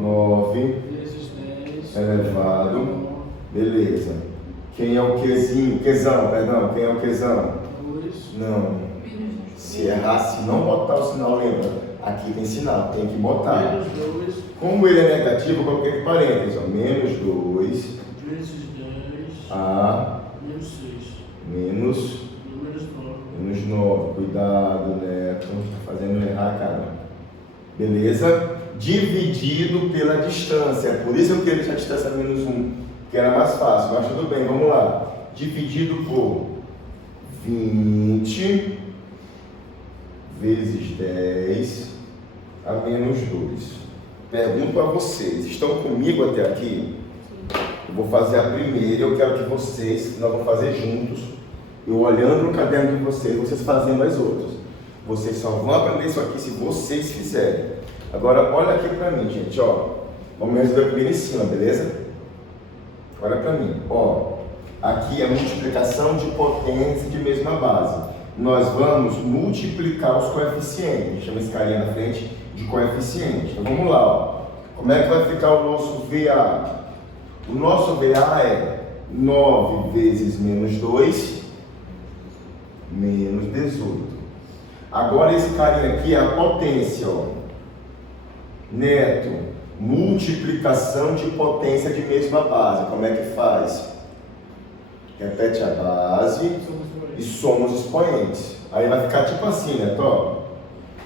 9 Vezes 10. elevado. Beleza. Quem é o Qzinho? Qzão, perdão. Quem é o Qzão? 2. Não. Se errar, se não botar o sinal, lembra? Aqui tem sinal, tem que botar. Menos 2. Como ele é negativo, eu coloquei entre parênteses, ó. Menos 2 Vezes 10. a Menos 6. menos Menos 9. menos 9. Cuidado, Neto. Tá fazendo errar, cara. Beleza? Dividido pela distância. É por isso eu queria deixar a distância menos 1, que era mais fácil. Mas tudo bem, vamos lá. Dividido por 20 vezes 10 a menos 2. pergunto a vocês, estão comigo até aqui? Eu vou fazer a primeira, eu quero que vocês, nós vamos fazer juntos, eu olhando no caderno de vocês, vocês fazendo as outras. Vocês só vão aprender isso aqui se vocês fizerem. Agora, olha aqui pra mim, gente, ó. Vamos resolver a primeira em cima, beleza? Olha pra mim, ó. Aqui é multiplicação de potência de mesma base. Nós vamos multiplicar os coeficientes. A gente chama esse carinha na frente de coeficiente. Então vamos lá, ó. Como é que vai ficar o nosso VA? O nosso VA é 9 vezes menos 2, menos 18. Agora esse carinha aqui é a potência, ó. Neto, multiplicação de potência de mesma base. Como é que faz? Repete a base e soma os expoentes. Aí vai ficar tipo assim, Neto, ó.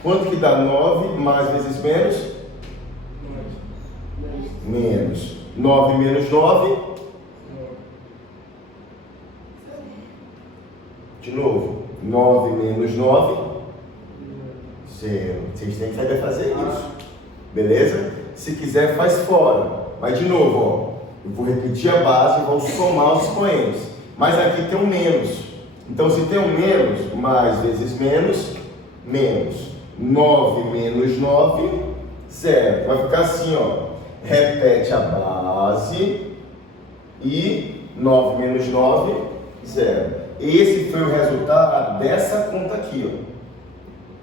Quanto que dá 9 mais vezes menos? Menos. 9 menos 9. De novo. 9 menos 9. 0. Vocês têm que saber fazer isso. Beleza? Se quiser, faz fora. Mas de novo, ó. Eu vou repetir a base e vou somar os expoentes. Mas aqui tem um menos. Então, se tem um menos, mais vezes menos, menos. 9 menos 9, 0. Vai ficar assim, ó. Repete a base e 9 menos 9, 0. Esse foi o resultado dessa conta aqui, ó.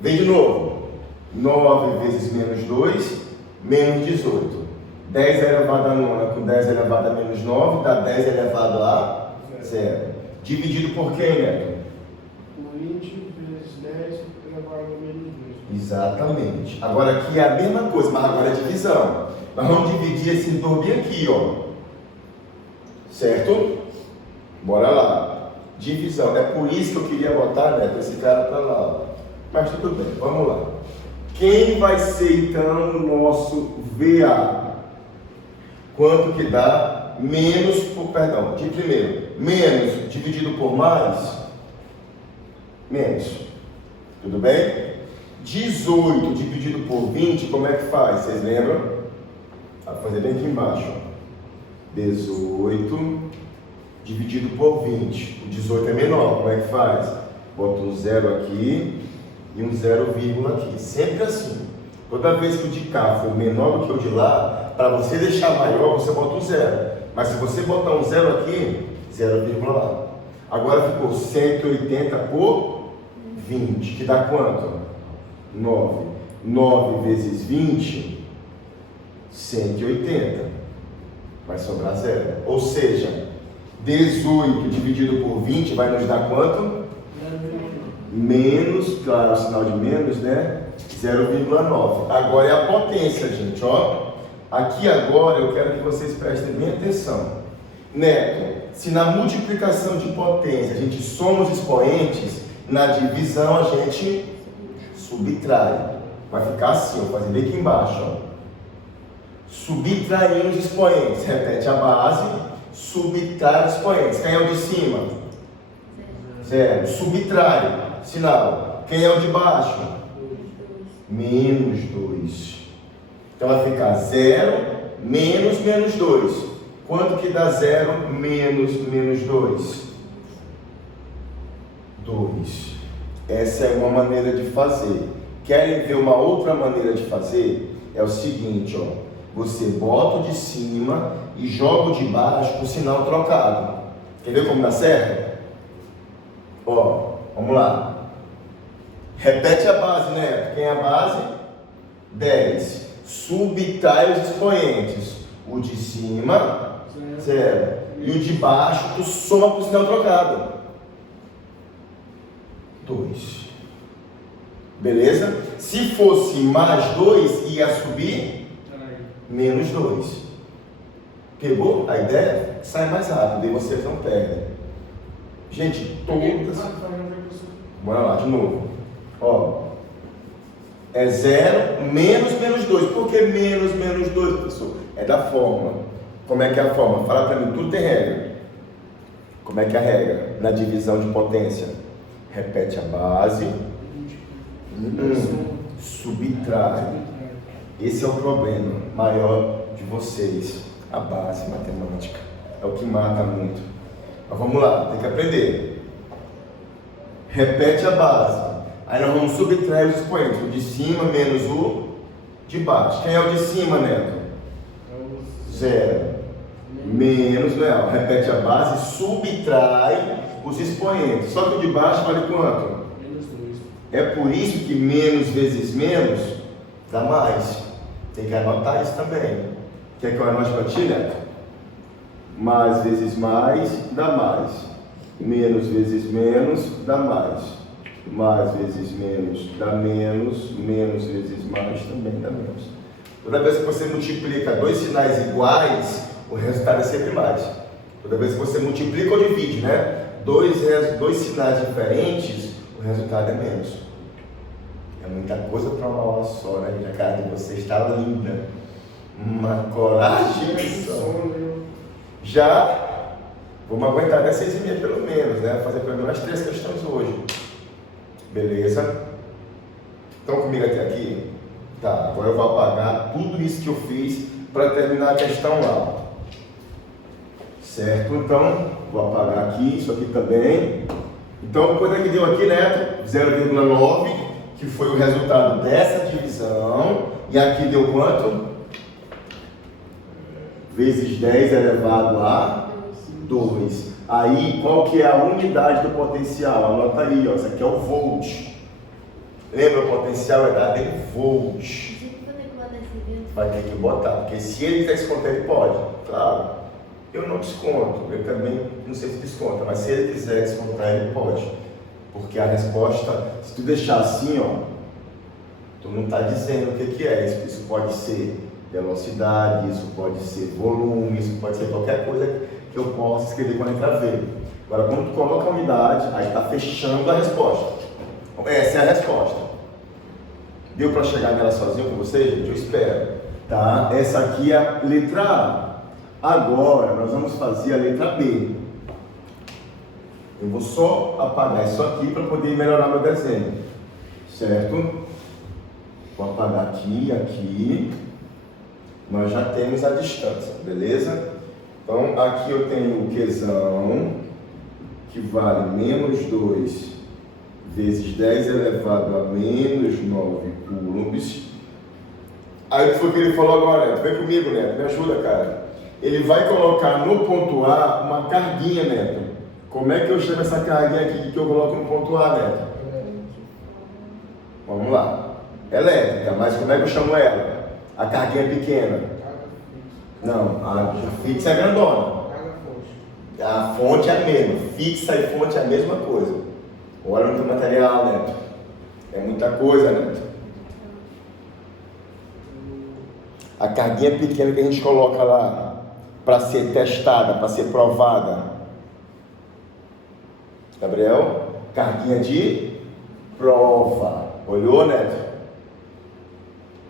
Vem de novo. 9 vezes menos 2, menos 18. 10 elevado a 9 com 10 elevado a menos 9, dá 10 elevado a 0. Dividido por quem, Neto? Por 20 vezes 10 elevado a menos 2. Exatamente. Agora aqui é a mesma coisa, mas agora é divisão. Nós vamos dividir esse entorno aqui, ó. Certo? Bora lá. Divisão. É por isso que eu queria botar, Neto, esse cara para lá, ó. Mas tudo bem, vamos lá. Quem vai ser então o nosso VA? Quanto que dá menos por, perdão, de primeiro, menos dividido por mais, menos. Tudo bem? 18 dividido por 20, como é que faz? Vocês lembram? Vou fazer bem aqui embaixo. 18 dividido por 20. O 18 é menor, como é que faz? Bota um 0 aqui e um 0, aqui. Sempre assim. Toda vez que o de cá for menor do que o de lá, para você deixar maior, você bota um 0. Mas se você botar um 0 aqui, 0, lá. Agora ficou 180 por 20, que dá quanto? 9. 9 vezes 20, 180. Vai sobrar 0. Ou seja, 18 dividido por 20 vai nos dar quanto? Menos, claro, o sinal de menos, né? 0,9. Agora é a potência, gente, ó. Aqui agora eu quero que vocês prestem bem atenção. Neto, se na multiplicação de potência a gente soma os expoentes, na divisão a gente subtrai. Vai ficar assim, vou fazer bem aqui embaixo, ó. Subtraindo os expoentes. Repete a base, subtrai os expoentes. Quem é o de cima? 0. Subtrai. Sinal. Quem é o de baixo? Menos 2. Então vai ficar 0 menos menos 2. Quanto que dá 0 menos menos 2? 2. Essa é uma maneira de fazer. Querem ver uma outra maneira de fazer? É o seguinte, ó. Você bota o de cima e joga o de baixo com o sinal trocado. Quer ver como dá certo? Ó, vamos lá. Repete a base, né? Quem é a base? 10. Subtrai os expoentes. O de cima, 0. E o de baixo, tu soma com o sinal trocado. 2. Beleza? Se fosse mais 2, ia subir menos 2. Pegou a ideia? Sai mais rápido e vocês não perdem. Gente, todas... Bora lá, de novo. Ó, é 0 menos menos 2. Por que menos menos 2, professor? É da fórmula. Como é que é a fórmula? Fala para mim, tudo tem regra. Como é que é a regra? Na divisão de potência. Repete a base. Subtrai. Esse é o problema maior de vocês, a base matemática. É o que mata muito. Mas vamos lá, tem que aprender. Repete a base. Aí nós vamos subtrair os expoentes, o de cima menos o de baixo. Quem é o de cima, Neto? Zero. Menos, não. Repete a base e subtrai os expoentes. Só que o de baixo vale quanto? Menos 2. É por isso que menos vezes menos dá mais. Tem que anotar isso também. Quer que eu anote para ti, Neto? Mais vezes mais dá mais. Menos vezes menos dá mais. Mais vezes menos dá menos. Menos vezes mais também dá menos. Toda vez que você multiplica dois sinais iguais, o resultado é sempre mais. Toda vez que você multiplica ou divide, né? Dois sinais diferentes, o resultado é menos. É muita coisa para uma aula só, né? A cara de vocês está linda. Uma coragem só. Já vamos aguentar até 6h30 pelo menos, né? Fazer pelo menos 3 questões hoje. Beleza? Estão comigo até aqui? Tá, agora eu vou apagar tudo isso que eu fiz para terminar a questão lá. Certo? Então, vou apagar aqui, isso aqui também. Então, quanto é que deu aqui, né? 0,9, que foi o resultado dessa divisão. E aqui deu quanto? Vezes 10 elevado a 2. Aí, qual que é a unidade do potencial? Anota aí, ó. Isso aqui é o volt. Lembra, o potencial é dado em volt. Vai ter que botar, porque se ele quiser descontar, ele pode. Claro, eu não desconto. Eu também não sei se desconta, mas se ele quiser descontar, ele pode. Porque a resposta, se tu deixar assim, ó, tu não está dizendo o que é. Isso pode ser velocidade, isso pode ser volume, isso pode ser qualquer coisa que eu possa escrever com a letra V. Agora, quando tu coloca a unidade, aí está fechando a resposta. Essa é a resposta. Deu para chegar nela sozinho com vocês, gente? Eu espero. Tá? Essa aqui é a letra A. Agora, nós vamos fazer a letra B. Eu vou só apagar isso aqui para poder melhorar meu desenho. Certo? Vou apagar aqui, aqui. Nós já temos a distância, beleza? Então, aqui eu tenho o Qzão, que vale menos 2 vezes 10 elevado a menos 9 coulombs. Aí foi o que ele falou agora, Neto. Vem comigo, Neto, me ajuda, cara. Ele vai colocar no ponto A uma carguinha, Neto. Como é que eu chamo essa carguinha aqui que eu coloco no ponto A, Neto? Vamos lá. Elétrica, mas como é que eu chamo ela? A carguinha pequena. Não, a fixa é grandona. A fonte é a mesma. Fixa e fonte é a mesma coisa. Olha muito material, Neto. É muita coisa, Neto. A carguinha pequena que a gente coloca lá para ser testada, para ser provada. Gabriel, carguinha de prova. Olhou, Neto?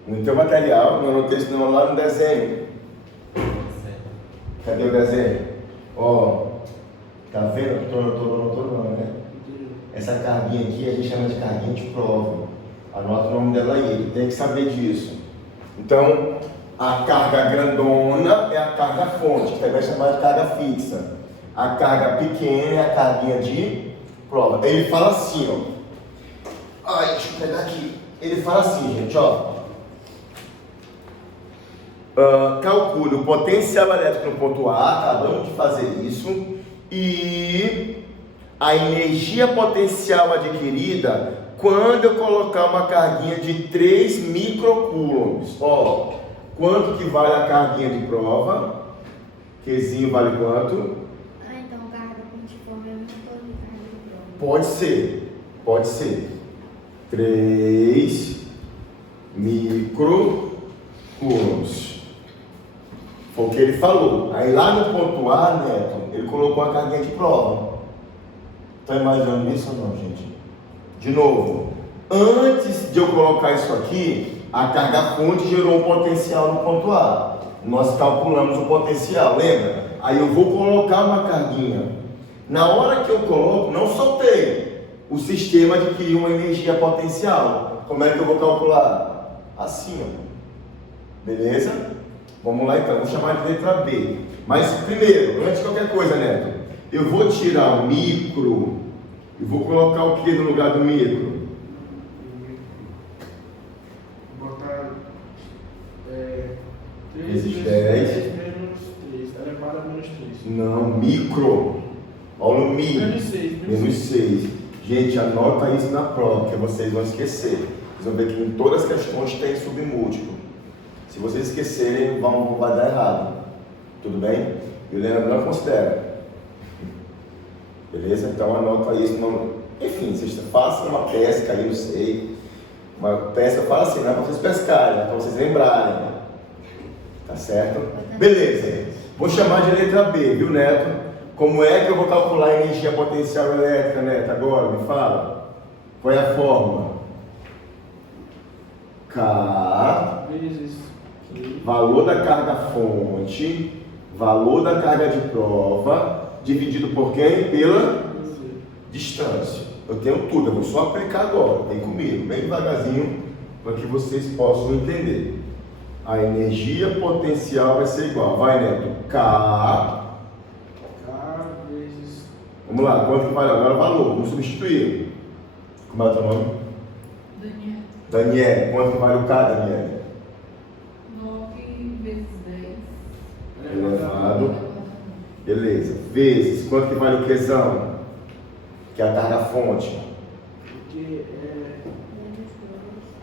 No teu material, não anotei isso não, lá no desenho. Cadê o desenho? Ó, tá vendo? Tô, né? Essa carguinha aqui a gente chama de carguinha de prova. Anota o nome dela aí, tem que saber disso. Então, a carga grandona é a carga fonte, que também é chamada de carga fixa. A carga pequena é a carguinha de prova. Ele fala assim, ó. Ai, deixa eu pegar aqui. Ele fala assim, gente, ó. Calcule o potencial elétrico no ponto A, acabamos de fazer isso, e a energia potencial adquirida quando eu colocar uma carguinha de 3 microcoulombs. Ó, quanto que vale a carguinha de prova? Qzinho vale quanto? Então carga pontiforme é muito de carga de prova. Pode ser. 3 microcoulombs. Foi o que ele falou. Aí lá no ponto A, Neto, ele colocou a carguinha de prova. Estão imaginando isso ou não, gente? De novo, antes de eu colocar isso aqui, a carga fonte gerou um potencial no ponto A. Nós calculamos o potencial, lembra? Aí eu vou colocar uma carguinha. Na hora que eu coloco, não soltei. O sistema adquiriu uma energia potencial. Como é que eu vou calcular? Assim, ó. Beleza? Vamos lá então, vou chamar de letra B. Mas primeiro, antes de qualquer coisa, Neto, eu vou tirar o micro e vou colocar o que no lugar do micro? Botar 3 Vezes vezes 10. 10 menos 3, elevado a menos 3. Não, micro. Olha o mi. Menos 6. Menos 6. Gente, anota isso na prova, porque vocês vão esquecer. Vocês vão ver que em todas as questões tem submúltiplo. Se vocês esquecerem, vai dar errado. Tudo bem? E o Leandro não considera. Beleza? Então anota isso. Enfim, vocês façam uma pesca aí, não sei. Uma pesca, fala assim, não é para vocês pescarem, é para vocês lembrarem. Tá certo? Beleza. Vou chamar de letra B, viu, Neto? Como é que eu vou calcular a energia potencial elétrica, Neto? Agora, me fala. Qual é a fórmula? K Vezes valor da carga fonte, valor da carga de prova, dividido por quem? Pela distância. Eu tenho tudo, eu vou só aplicar agora. Vem comigo, bem devagarzinho, para que vocês possam entender. A energia potencial vai ser igual. Vai, Neto. K vezes. Vamos lá, quanto que vale agora o valor? Vamos substituir. Como é o teu nome? Daniel. Daniel. Quanto que vale o K, Daniel? 9 vezes 10. Elevado. Beleza. Vezes. Quanto que vale o Qzão? Que é a carga fonte. Porque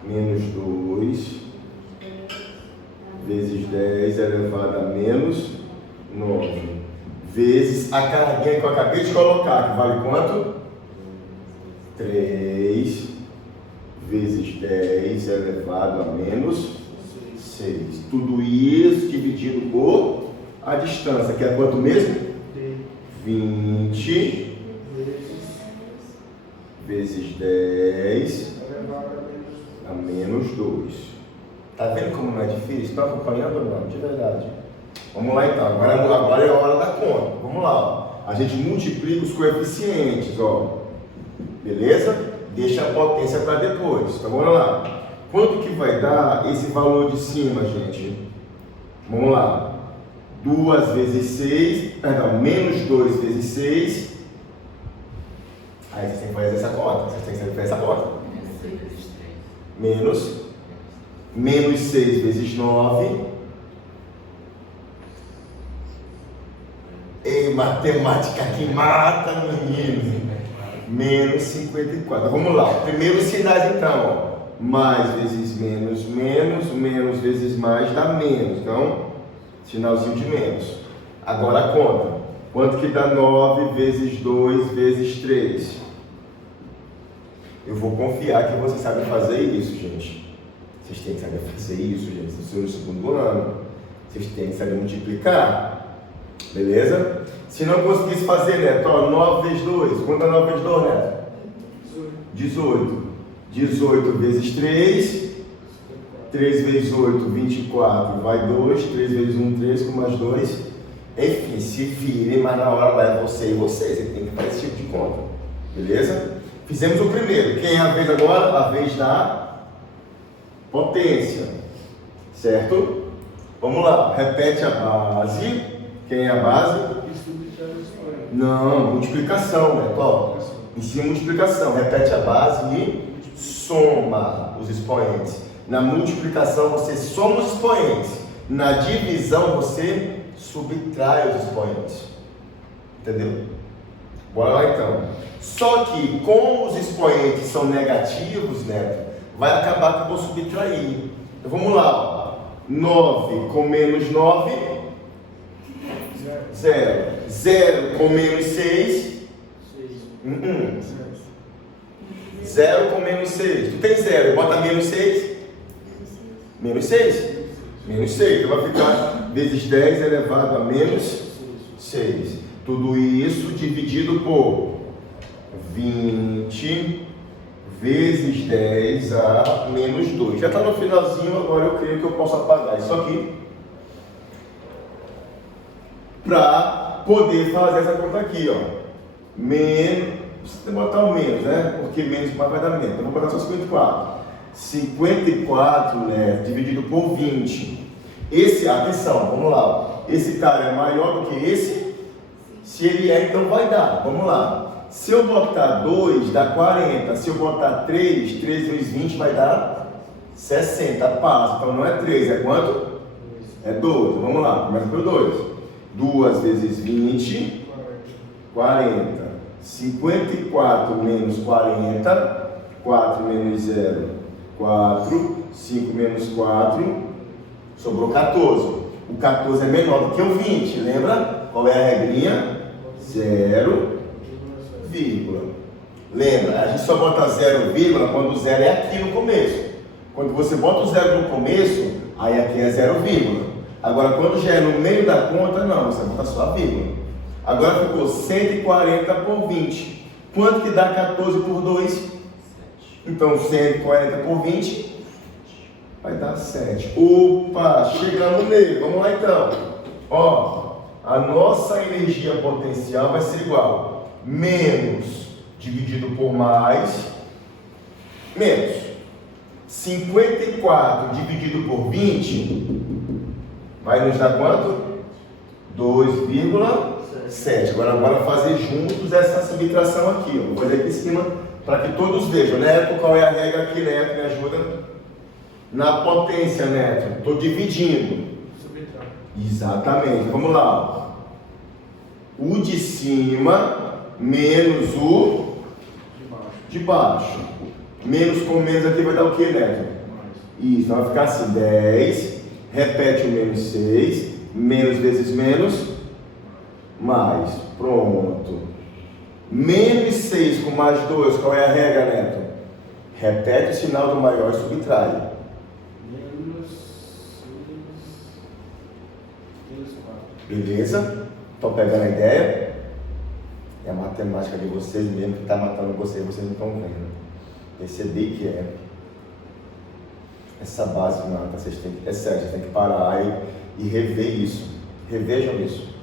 Menos 2. Menos 2. Vezes 10 elevado a menos 9. Vezes a carguinha que eu acabei de colocar, que vale quanto? 3 vezes 10 elevado a menos 6. Tudo isso dividido por a distância, que é quanto mesmo? 20 vezes 10 a menos 2. Tá vendo como não é difícil? Está acompanhando ou não? De verdade. Vamos lá então, agora é a hora da conta. Vamos lá, ó. A gente multiplica os coeficientes, ó. Beleza? Deixa a potência para depois. Então vamos lá. Quanto que vai dar esse valor de cima, gente? Vamos lá. 2 vezes 6, perdão, menos 2 vezes 6. Aí vocês têm que fazer essa conta. Vocês têm que fazer essa conta. Menos 6 vezes 9. Ei, matemática que mata, menino. Menos 54. Vamos lá. Primeiros sinais então. Ó. Mais vezes menos, menos. Menos vezes mais dá menos. Então, sinalzinho de menos. Agora a conta. Quanto que dá 9 vezes 2 vezes 3? Eu vou confiar que vocês sabem fazer isso, gente. Vocês têm que saber fazer isso, gente. Vocês estão no segundo ano. Vocês têm que saber multiplicar. Beleza? Se não conseguisse fazer, Neto, ó, 9 vezes 2. Quanto é 9 vezes 2, Neto? 18. 18 vezes 3. 3 vezes 8, 24. Vai 2. 3 vezes 1, 3. Com mais 2. Enfim, se virem, mas na hora vai você e você. Você tem que fazer esse tipo de conta. Beleza? Fizemos o primeiro. Quem é a vez agora? A vez da potência. Certo? Vamos lá. Repete a base. Quem é a base? Não, multiplicação, né? Ó, ensina multiplicação. Repete a base e soma os expoentes. Na multiplicação você soma os expoentes. Na divisão você subtrai os expoentes. Entendeu? Bora lá então. Só que como os expoentes são negativos, né? Vai acabar que eu vou subtrair. Então vamos lá. 9 com menos 9. 0. 0 com menos 6. 0 com menos 6. Tu tem 0, bota menos 6. Menos 6? Menos 6. Então vai ficar vezes 10 elevado a menos 6. Tudo isso dividido por 20 vezes 10 a menos 2. Já está no finalzinho, agora eu creio que eu posso apagar isso aqui. Para poder fazer essa conta aqui, ó. Menos, você tem que botar o menos, né? Porque menos vai dar menos. Então vou botar só 54. 54, né? Dividido por 20. Esse, atenção, vamos lá. Esse cara é maior do que esse? Se ele é, então vai dar. Vamos lá. Se eu botar 2, dá 40. Se eu botar 3, 3 vezes 20 vai dar 60. Passa. Então não é 3, é quanto? É 12. Vamos lá, começa pelo 2. 2 vezes 20, 40. 54 menos 40. 4 menos 0, 4. 5 menos 4, sobrou 14. O 14 é menor do que o 20. Lembra? Qual é a regrinha? 0, vírgula. Lembra? A gente só bota 0, vírgula quando o 0 é aqui no começo. Quando você bota o 0 no começo, aí aqui é 0, vírgula. Agora, quando já é no meio da conta, não, você bota só a vírgula. Agora ficou 140 por 20. Quanto que dá 14 por 2? Então, 140 por 20 vai dar 7. Opa, chegamos nele. Vamos lá então. Ó, a nossa energia potencial vai ser igual. Menos dividido por mais. Menos. 54 dividido por 20 vai nos dar quanto? 2,7. Agora fazer juntos essa subtração aqui. Ó. Vou fazer aqui em cima para que todos vejam. Neto, qual é a regra aqui, Neto? Me ajuda. Na potência, Neto. Estou dividindo. Subtrai. Exatamente. Vamos lá. O de cima menos o de baixo. Menos com menos aqui vai dar o que, Neto? Mais. Isso, vai ficar assim, 10. Repete o menos 6. Menos vezes menos. Mais. Pronto. Menos 6 com mais 2, qual é a regra, Neto? Repete o sinal do maior e subtrai. Menos 6, 4. Beleza? Estão pegando a ideia? É a matemática de vocês mesmo que está matando vocês não estão vendo. Percebi que é. Essa base nata, vocês têm que, é sério, vocês têm que parar e rever isso. Revejam isso.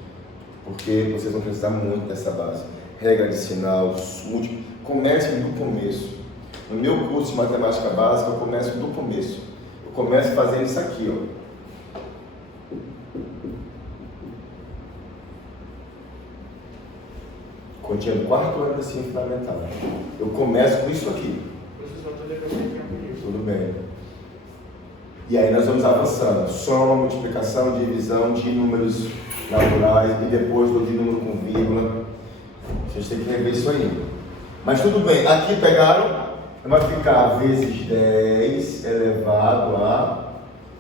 Porque vocês vão precisar muito dessa base. Regra de sinal, múltiplo. Comece do começo. No meu curso de matemática básica, eu começo do começo. Eu começo fazendo isso aqui, ó. Continha do quarto ano da ensino fundamental. Eu começo com isso aqui. Professor, toda vez que eu Tudo bem. E aí nós vamos avançando. Soma, multiplicação, divisão de números naturais e depois do de número com vírgula. Vocês têm que rever isso aí. Mas tudo bem. Aqui pegaram. Vai ficar vezes 10 elevado a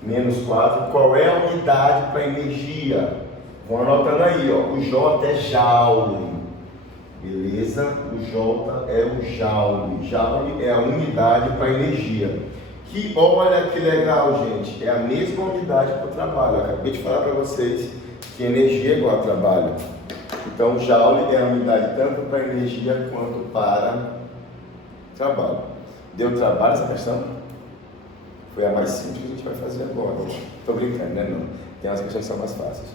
menos 4. Qual é a unidade para energia? Vão anotando aí, ó. O J é joule. Beleza? O J é o joule. Joule é a unidade para energia. Que olha que legal, gente. É a mesma unidade para o trabalho. Eu acabei de falar para vocês que energia é igual a trabalho. Então, joule é a unidade tanto para energia quanto para trabalho. Deu trabalho essa questão? Foi a mais simples que a gente vai fazer agora. Estou brincando, né? Não. Tem umas questões que são mais fáceis.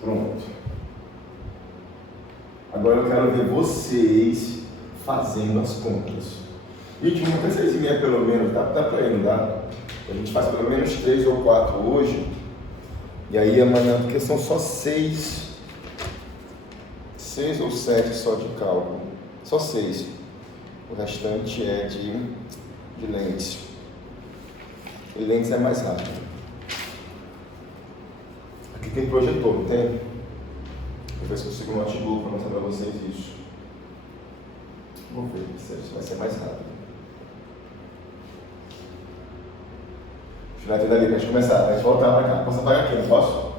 Pronto. Agora eu quero ver vocês fazendo as contas. Gente, até 6h30 pelo menos, dá para ir, não dá? A gente faz pelo menos 3 ou 4 hoje. E aí amanhã, porque são só 6 ou 7 só de cálculo. Só 6. O restante é de lentes. E lentes é mais rápido. Aqui tem projetor, não tem? Vou ver se eu consigo um notebook para mostrar para vocês isso. Vamos ver se vai ser mais rápido. Deixa eu ver ali para a gente começar, para a gente voltar para cá. Posso apagar aqui, não posso?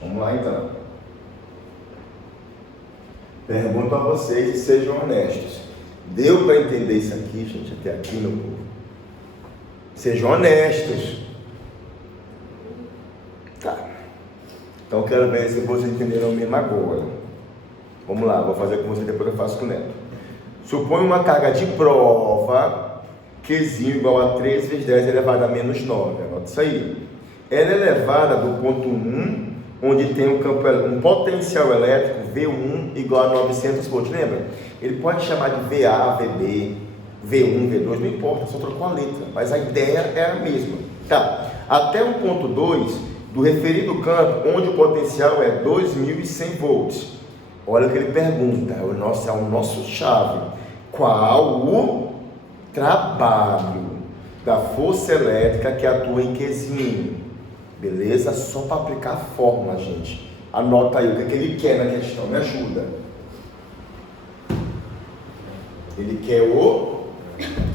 Vamos lá então. Pergunto a vocês e sejam honestos. Deu para entender isso aqui, gente, até aqui, meu povo? Sejam honestos. Tá. Então eu quero ver se vocês entenderam mesmo agora. Vamos lá, vou fazer com vocês, depois eu faço com o Neto. Supõe uma carga de prova, Qzinho igual a 3 vezes 10 elevado a menos 9. Anota isso aí. Ela é elevada do ponto 1 onde tem um potencial elétrico V1 igual a 900 volts, lembra? Ele pode chamar de VA, VB, V1, V2, não importa, só trocou a letra, mas a ideia é a mesma. Tá, até o ponto 2 do referido campo, onde o potencial é 2100 volts. Olha o que ele pergunta, é o nosso chave. Qual o trabalho da força elétrica que atua em Qzinho? Beleza? Só para aplicar a fórmula, gente. Anota aí o que ele quer na questão, me ajuda. Ele quer o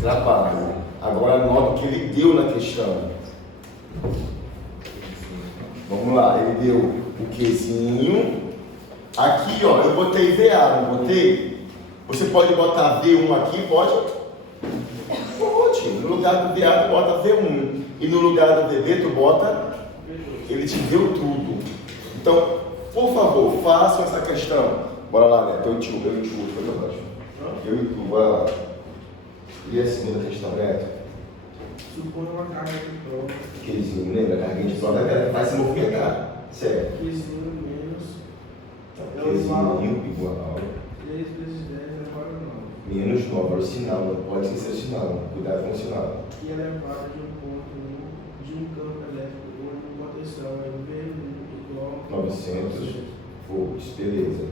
trabalho. Agora anota o que ele deu na questão. Vamos lá, ele deu o Qzinho. Aqui, ó, eu botei VA, não botei? Você pode botar V1 aqui, pode? Pode. No lugar do VA, tu bota V1. E no lugar do VB, tu bota... Ele te deu tudo. Então, por favor, façam essa questão. Bora lá, né? Eu e tu, foi eu acho. Eu e tu, bora lá. E a segunda questão, Neto? Suponha uma carga de prova. Qzinho, lembra? A carguinha de prova vai se movimentar. Certo. Qzinho menos. Qzinho igual 3 vezes 10 elevado a 9. menos 9. Olha o sinal, não pode esquecer o sinal. Cuidado com o sinal. E elevado de um ponto 1 de um campo elétrico onde o potencial é V1 igual a 900 volts, beleza.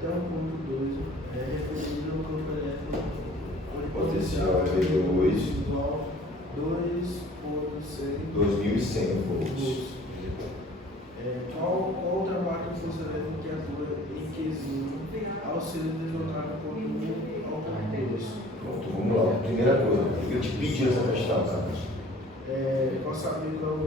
até um ponto 2 é referido ao campo elétrico onde o Potencial é V2 igual a 2.100 volts. Qual o trabalho de força elétrica que atua em Qzinho ao ser deslocado do ponto 1 ao ponto 2? Pronto, vamos lá. Primeira coisa, eu te pedi essa questão, tá? Qual saber qual